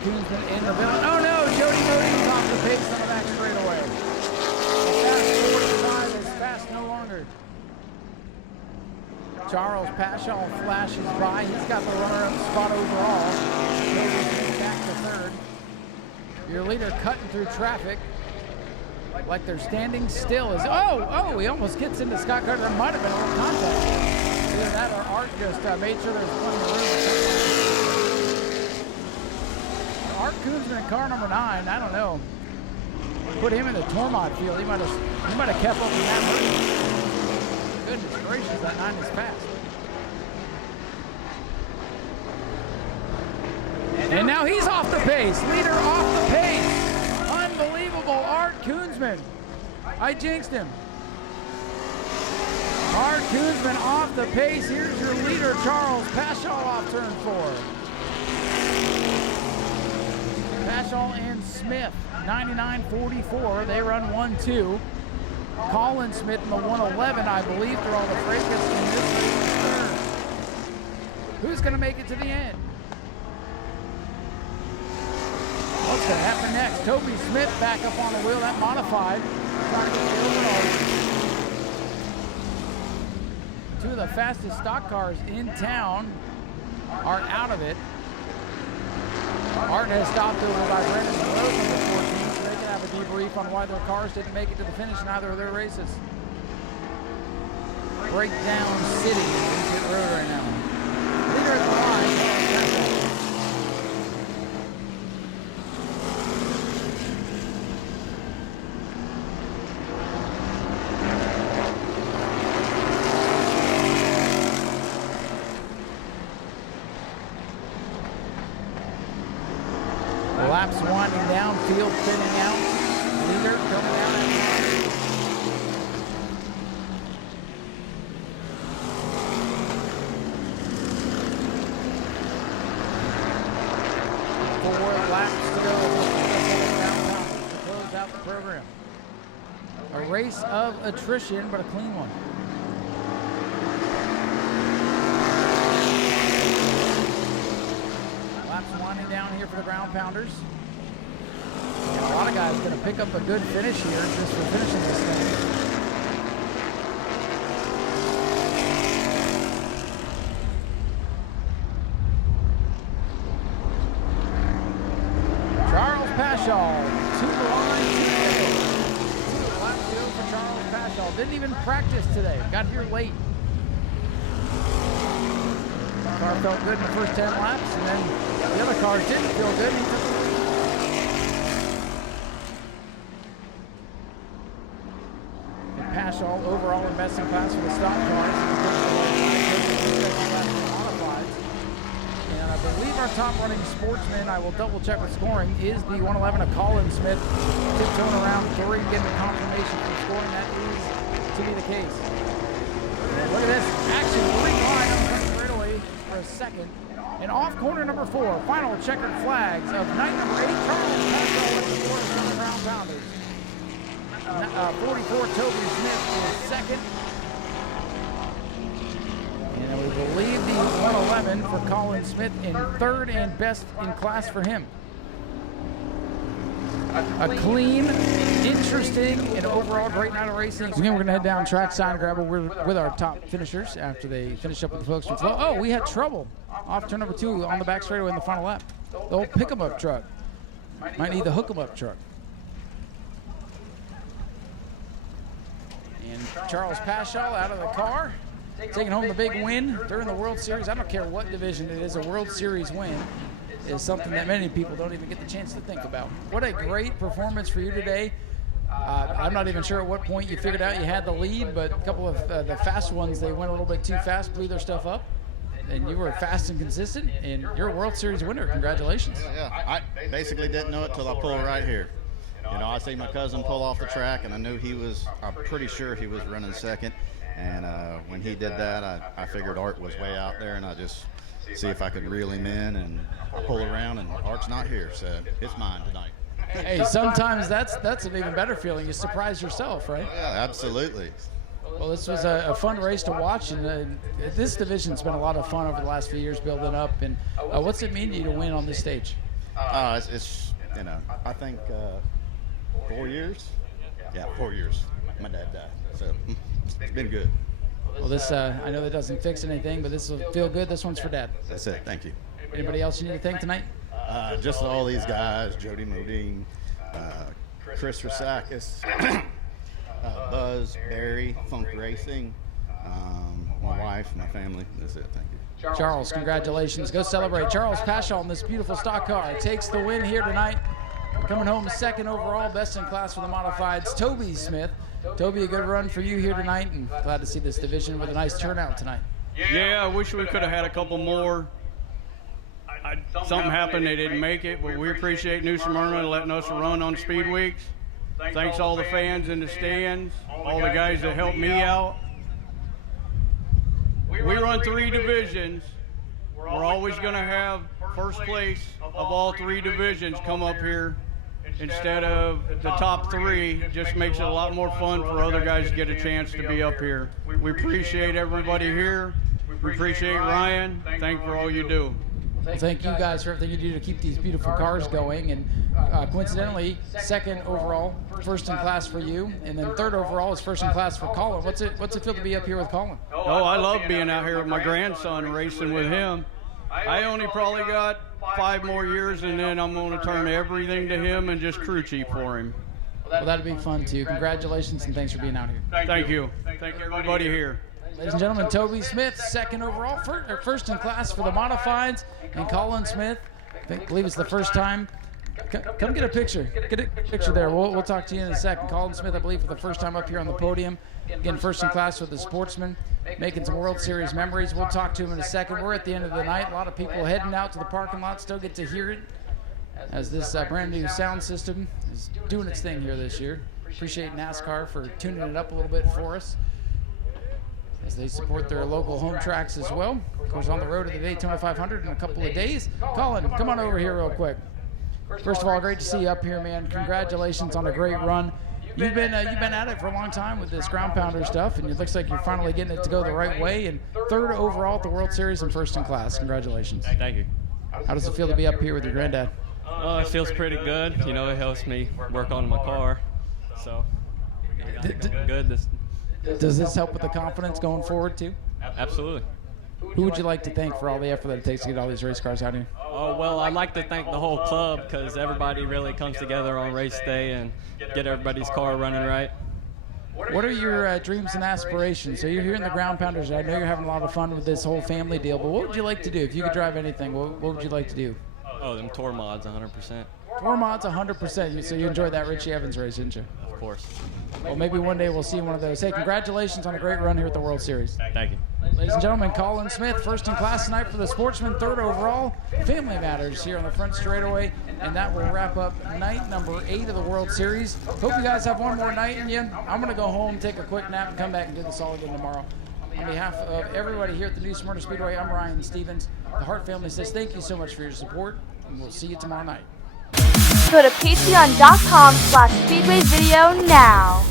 Koonsman in the villain. Oh no, Jody Modine's off the pace on the back straightaway. The fast 45 is fast no longer. Charles Pashaw flashes by. He's got the runner-up spot overall. Jody's back to 3rd. Your leader cutting through traffic like they're standing still. He almost gets into Scott Carter. There might have been a little contact. Either that or Art just made sure there's plenty of room. Art Koonsman in car number 9, I don't know. Put him in the Tormod field. He might have kept up with that. Goodness gracious, that 9 is fast. And now he's off the pace. Leader off the pace. Unbelievable. Uh-oh, Art Koonsman. I jinxed him. Art Koonsman off the pace. Here's your leader, Charles Paschal, off turn 4. Paschal and Smith, 99.44. They run 1-2. Colin Smith in the 111, I believe, through all the fracas in this race third. Who's going to make it to the end? What's going to happen next? Toby Smith back up on the wheel, that modified. Trying to get the overall. Two of the fastest stock cars in town are out of it. Art has stopped over by Brendan Rose number 14, so they can have a debrief on why their cars didn't make it to the finish in either of their races. Breakdown City in pit road right now. Leader at the line. Laps winding down, field thinning out. Leader coming out. Four laps to go to close out the program. A race of attrition, but a clean one. Laps winding down here for the ground pounders. And a lot of guys going to pick up a good finish here just for finishing this thing. Charles Paschal to the line. 2 laps to go for Charles Paschal. Didn't even practice today. Got here late. Car felt good in the first 10 laps, and then the other cars didn't feel good. He took the lead. And Paschal overall in best in class for the stock cars. And I believe our top running sportsman, I will double check with scoring, is the 111 of Colin Smith. Tiptoeing around 3, getting confirmation from scoring. That is to be the case. Look at this action, green line on the straightaway for a second. And off corner number 4, final checkered flags of night number 8, Charles Paschal with the quarter on the ground pounders. 44, Toby Smith is second. And we believe the 111 for Colin Smith in third and best in class for him. A clean, interesting, and overall great night of racing. Again, we're going to head down trackside and grab with our top finishers after they finish up with the folks from Flow. Oh, we had trouble off turn number 2 on the back straightaway in the final lap. The old pick-em-up truck. Might need the hook-em-up truck. And Charles Paschal out of the car, taking home the big win during the World Series. I don't care what division it is, a World Series win is something that many people don't even get the chance to think about. What a great performance for you today. I'm not even sure at what point you figured out you had the lead, but a couple of the fast ones, they went a little bit too fast, blew their stuff up, and you were fast and consistent, and you're a World Series winner. Congratulations. Yeah, I basically didn't know it till I pulled right here. You know, I see my cousin pull off the track, and I knew I'm pretty sure he was running second, and when he did that, I figured Art was way out there, and I just see if I could reel him in and pull around, and Art's not here, so it's mine tonight. Hey, sometimes that's an even better feeling. You surprise yourself, right? Yeah, absolutely. Well, this was a fun race to watch, and this division's been a lot of fun over the last few years building up. And what's it mean to you to win on this stage? It's you know, I think 4 years. Yeah, 4 years. My dad died, so it's been good. Well, this I know that doesn't fix anything, but this will feel good. This one's for Dad. That's it. Thank you. Anybody else you need to thank tonight? Just all these guys: Jody Modine, Chris Rasakis, Buzz, Barry, Funk Racing, my wife, my family. That's it. Thank you. Charles, congratulations. Go celebrate. Charles Paschal in this beautiful stock car takes the win here tonight. Coming home second overall, best in class for the modifieds. Toby Smith. Toby, a good run for you here tonight, and glad to see this division with a nice turnout tonight. Yeah, I wish we could have had a couple more. Something happened, they didn't make it, but we appreciate New Smyrna letting us run on Speed Weeks. Thanks all the fans in the stands, all the guys that helped me out. We run 3 divisions. We're always going to have first place of all 3 divisions come up here instead of the top 3. Just makes it a lot more fun for other guys to get a chance to be up here. We appreciate everybody here. We appreciate Ryan. Thank you for all you do. Well, thank you guys for everything you do to keep these beautiful cars going. And coincidentally, 2nd overall, first in class for you, and then 3rd overall is first in class for Colin. What's it feel to be up here with Colin? Oh, I love being out here with my grandson, racing with him. I only probably got 5 more years, and then I'm going to turn everything to him and just crew chief for him. Well, that'd be fun too. Congratulations and thanks for being out here. Thank you. Thank everybody here. Ladies and gentlemen, Toby Smith, 2nd overall, first in class for the Modifieds, and Colin Smith, I believe it's the first time. Come get a picture. Get a picture there. We'll talk to you in a second. Colin Smith, I believe, for the first time up here on the podium, again, first in class with the Sportsman, making some World Series memories. We'll talk to him in a second. We're at the end of the night. A lot of people heading out to the parking lot, still get to hear it as this brand new sound system is doing its thing here this year. Appreciate NASCAR for tuning it up a little bit for us, as they support their local home tracks as well. Of course, on the road to the Daytona 500 in a couple of days. Colin, come on over here real quick. First of all, great to see you up here, man. Congratulations on a great run. You've been at it for a long time with this ground pounder stuff, and it looks like you're finally getting it to go the right way. And 3rd overall at the World Series and first in class. Congratulations. Thank you. How does it feel to be up here with your granddad? It feels pretty good. You know, it helps me work on my car. So, good. Does this help with the confidence going forward too? Absolutely. Who would you like to thank for all the effort that it takes to get all these race cars out here? Oh, well, I'd like to thank the whole club, because everybody really comes together on race day and get everybody's car running right. What are your dreams and aspirations? So you're here in the ground pounders. I know you're having a lot of fun with this whole family deal, but what would you like to do? If you could drive anything, what would you like to do? Oh, them tour mods, 100%. Tour mods, 100%. So you enjoyed that Richie Evans race, didn't you? Of course. Well, maybe one day we'll see one of those. Hey, congratulations on a great run here at the World Series. Thank you. Ladies and gentlemen, Colin Smith, first in class tonight for the Sportsman, 3rd overall. Family Matters here on the front straightaway, and that will wrap up night number 8 of the World Series. Hope you guys have one more night in you. I'm going to go home, take a quick nap, and come back and do this all again tomorrow. On behalf of everybody here at the new Smyrna Speedway, I'm Ryan Stevens. The Hart family says thank you so much for your support, and we'll see you tomorrow night. Go to patreon.com/Speedway Video now.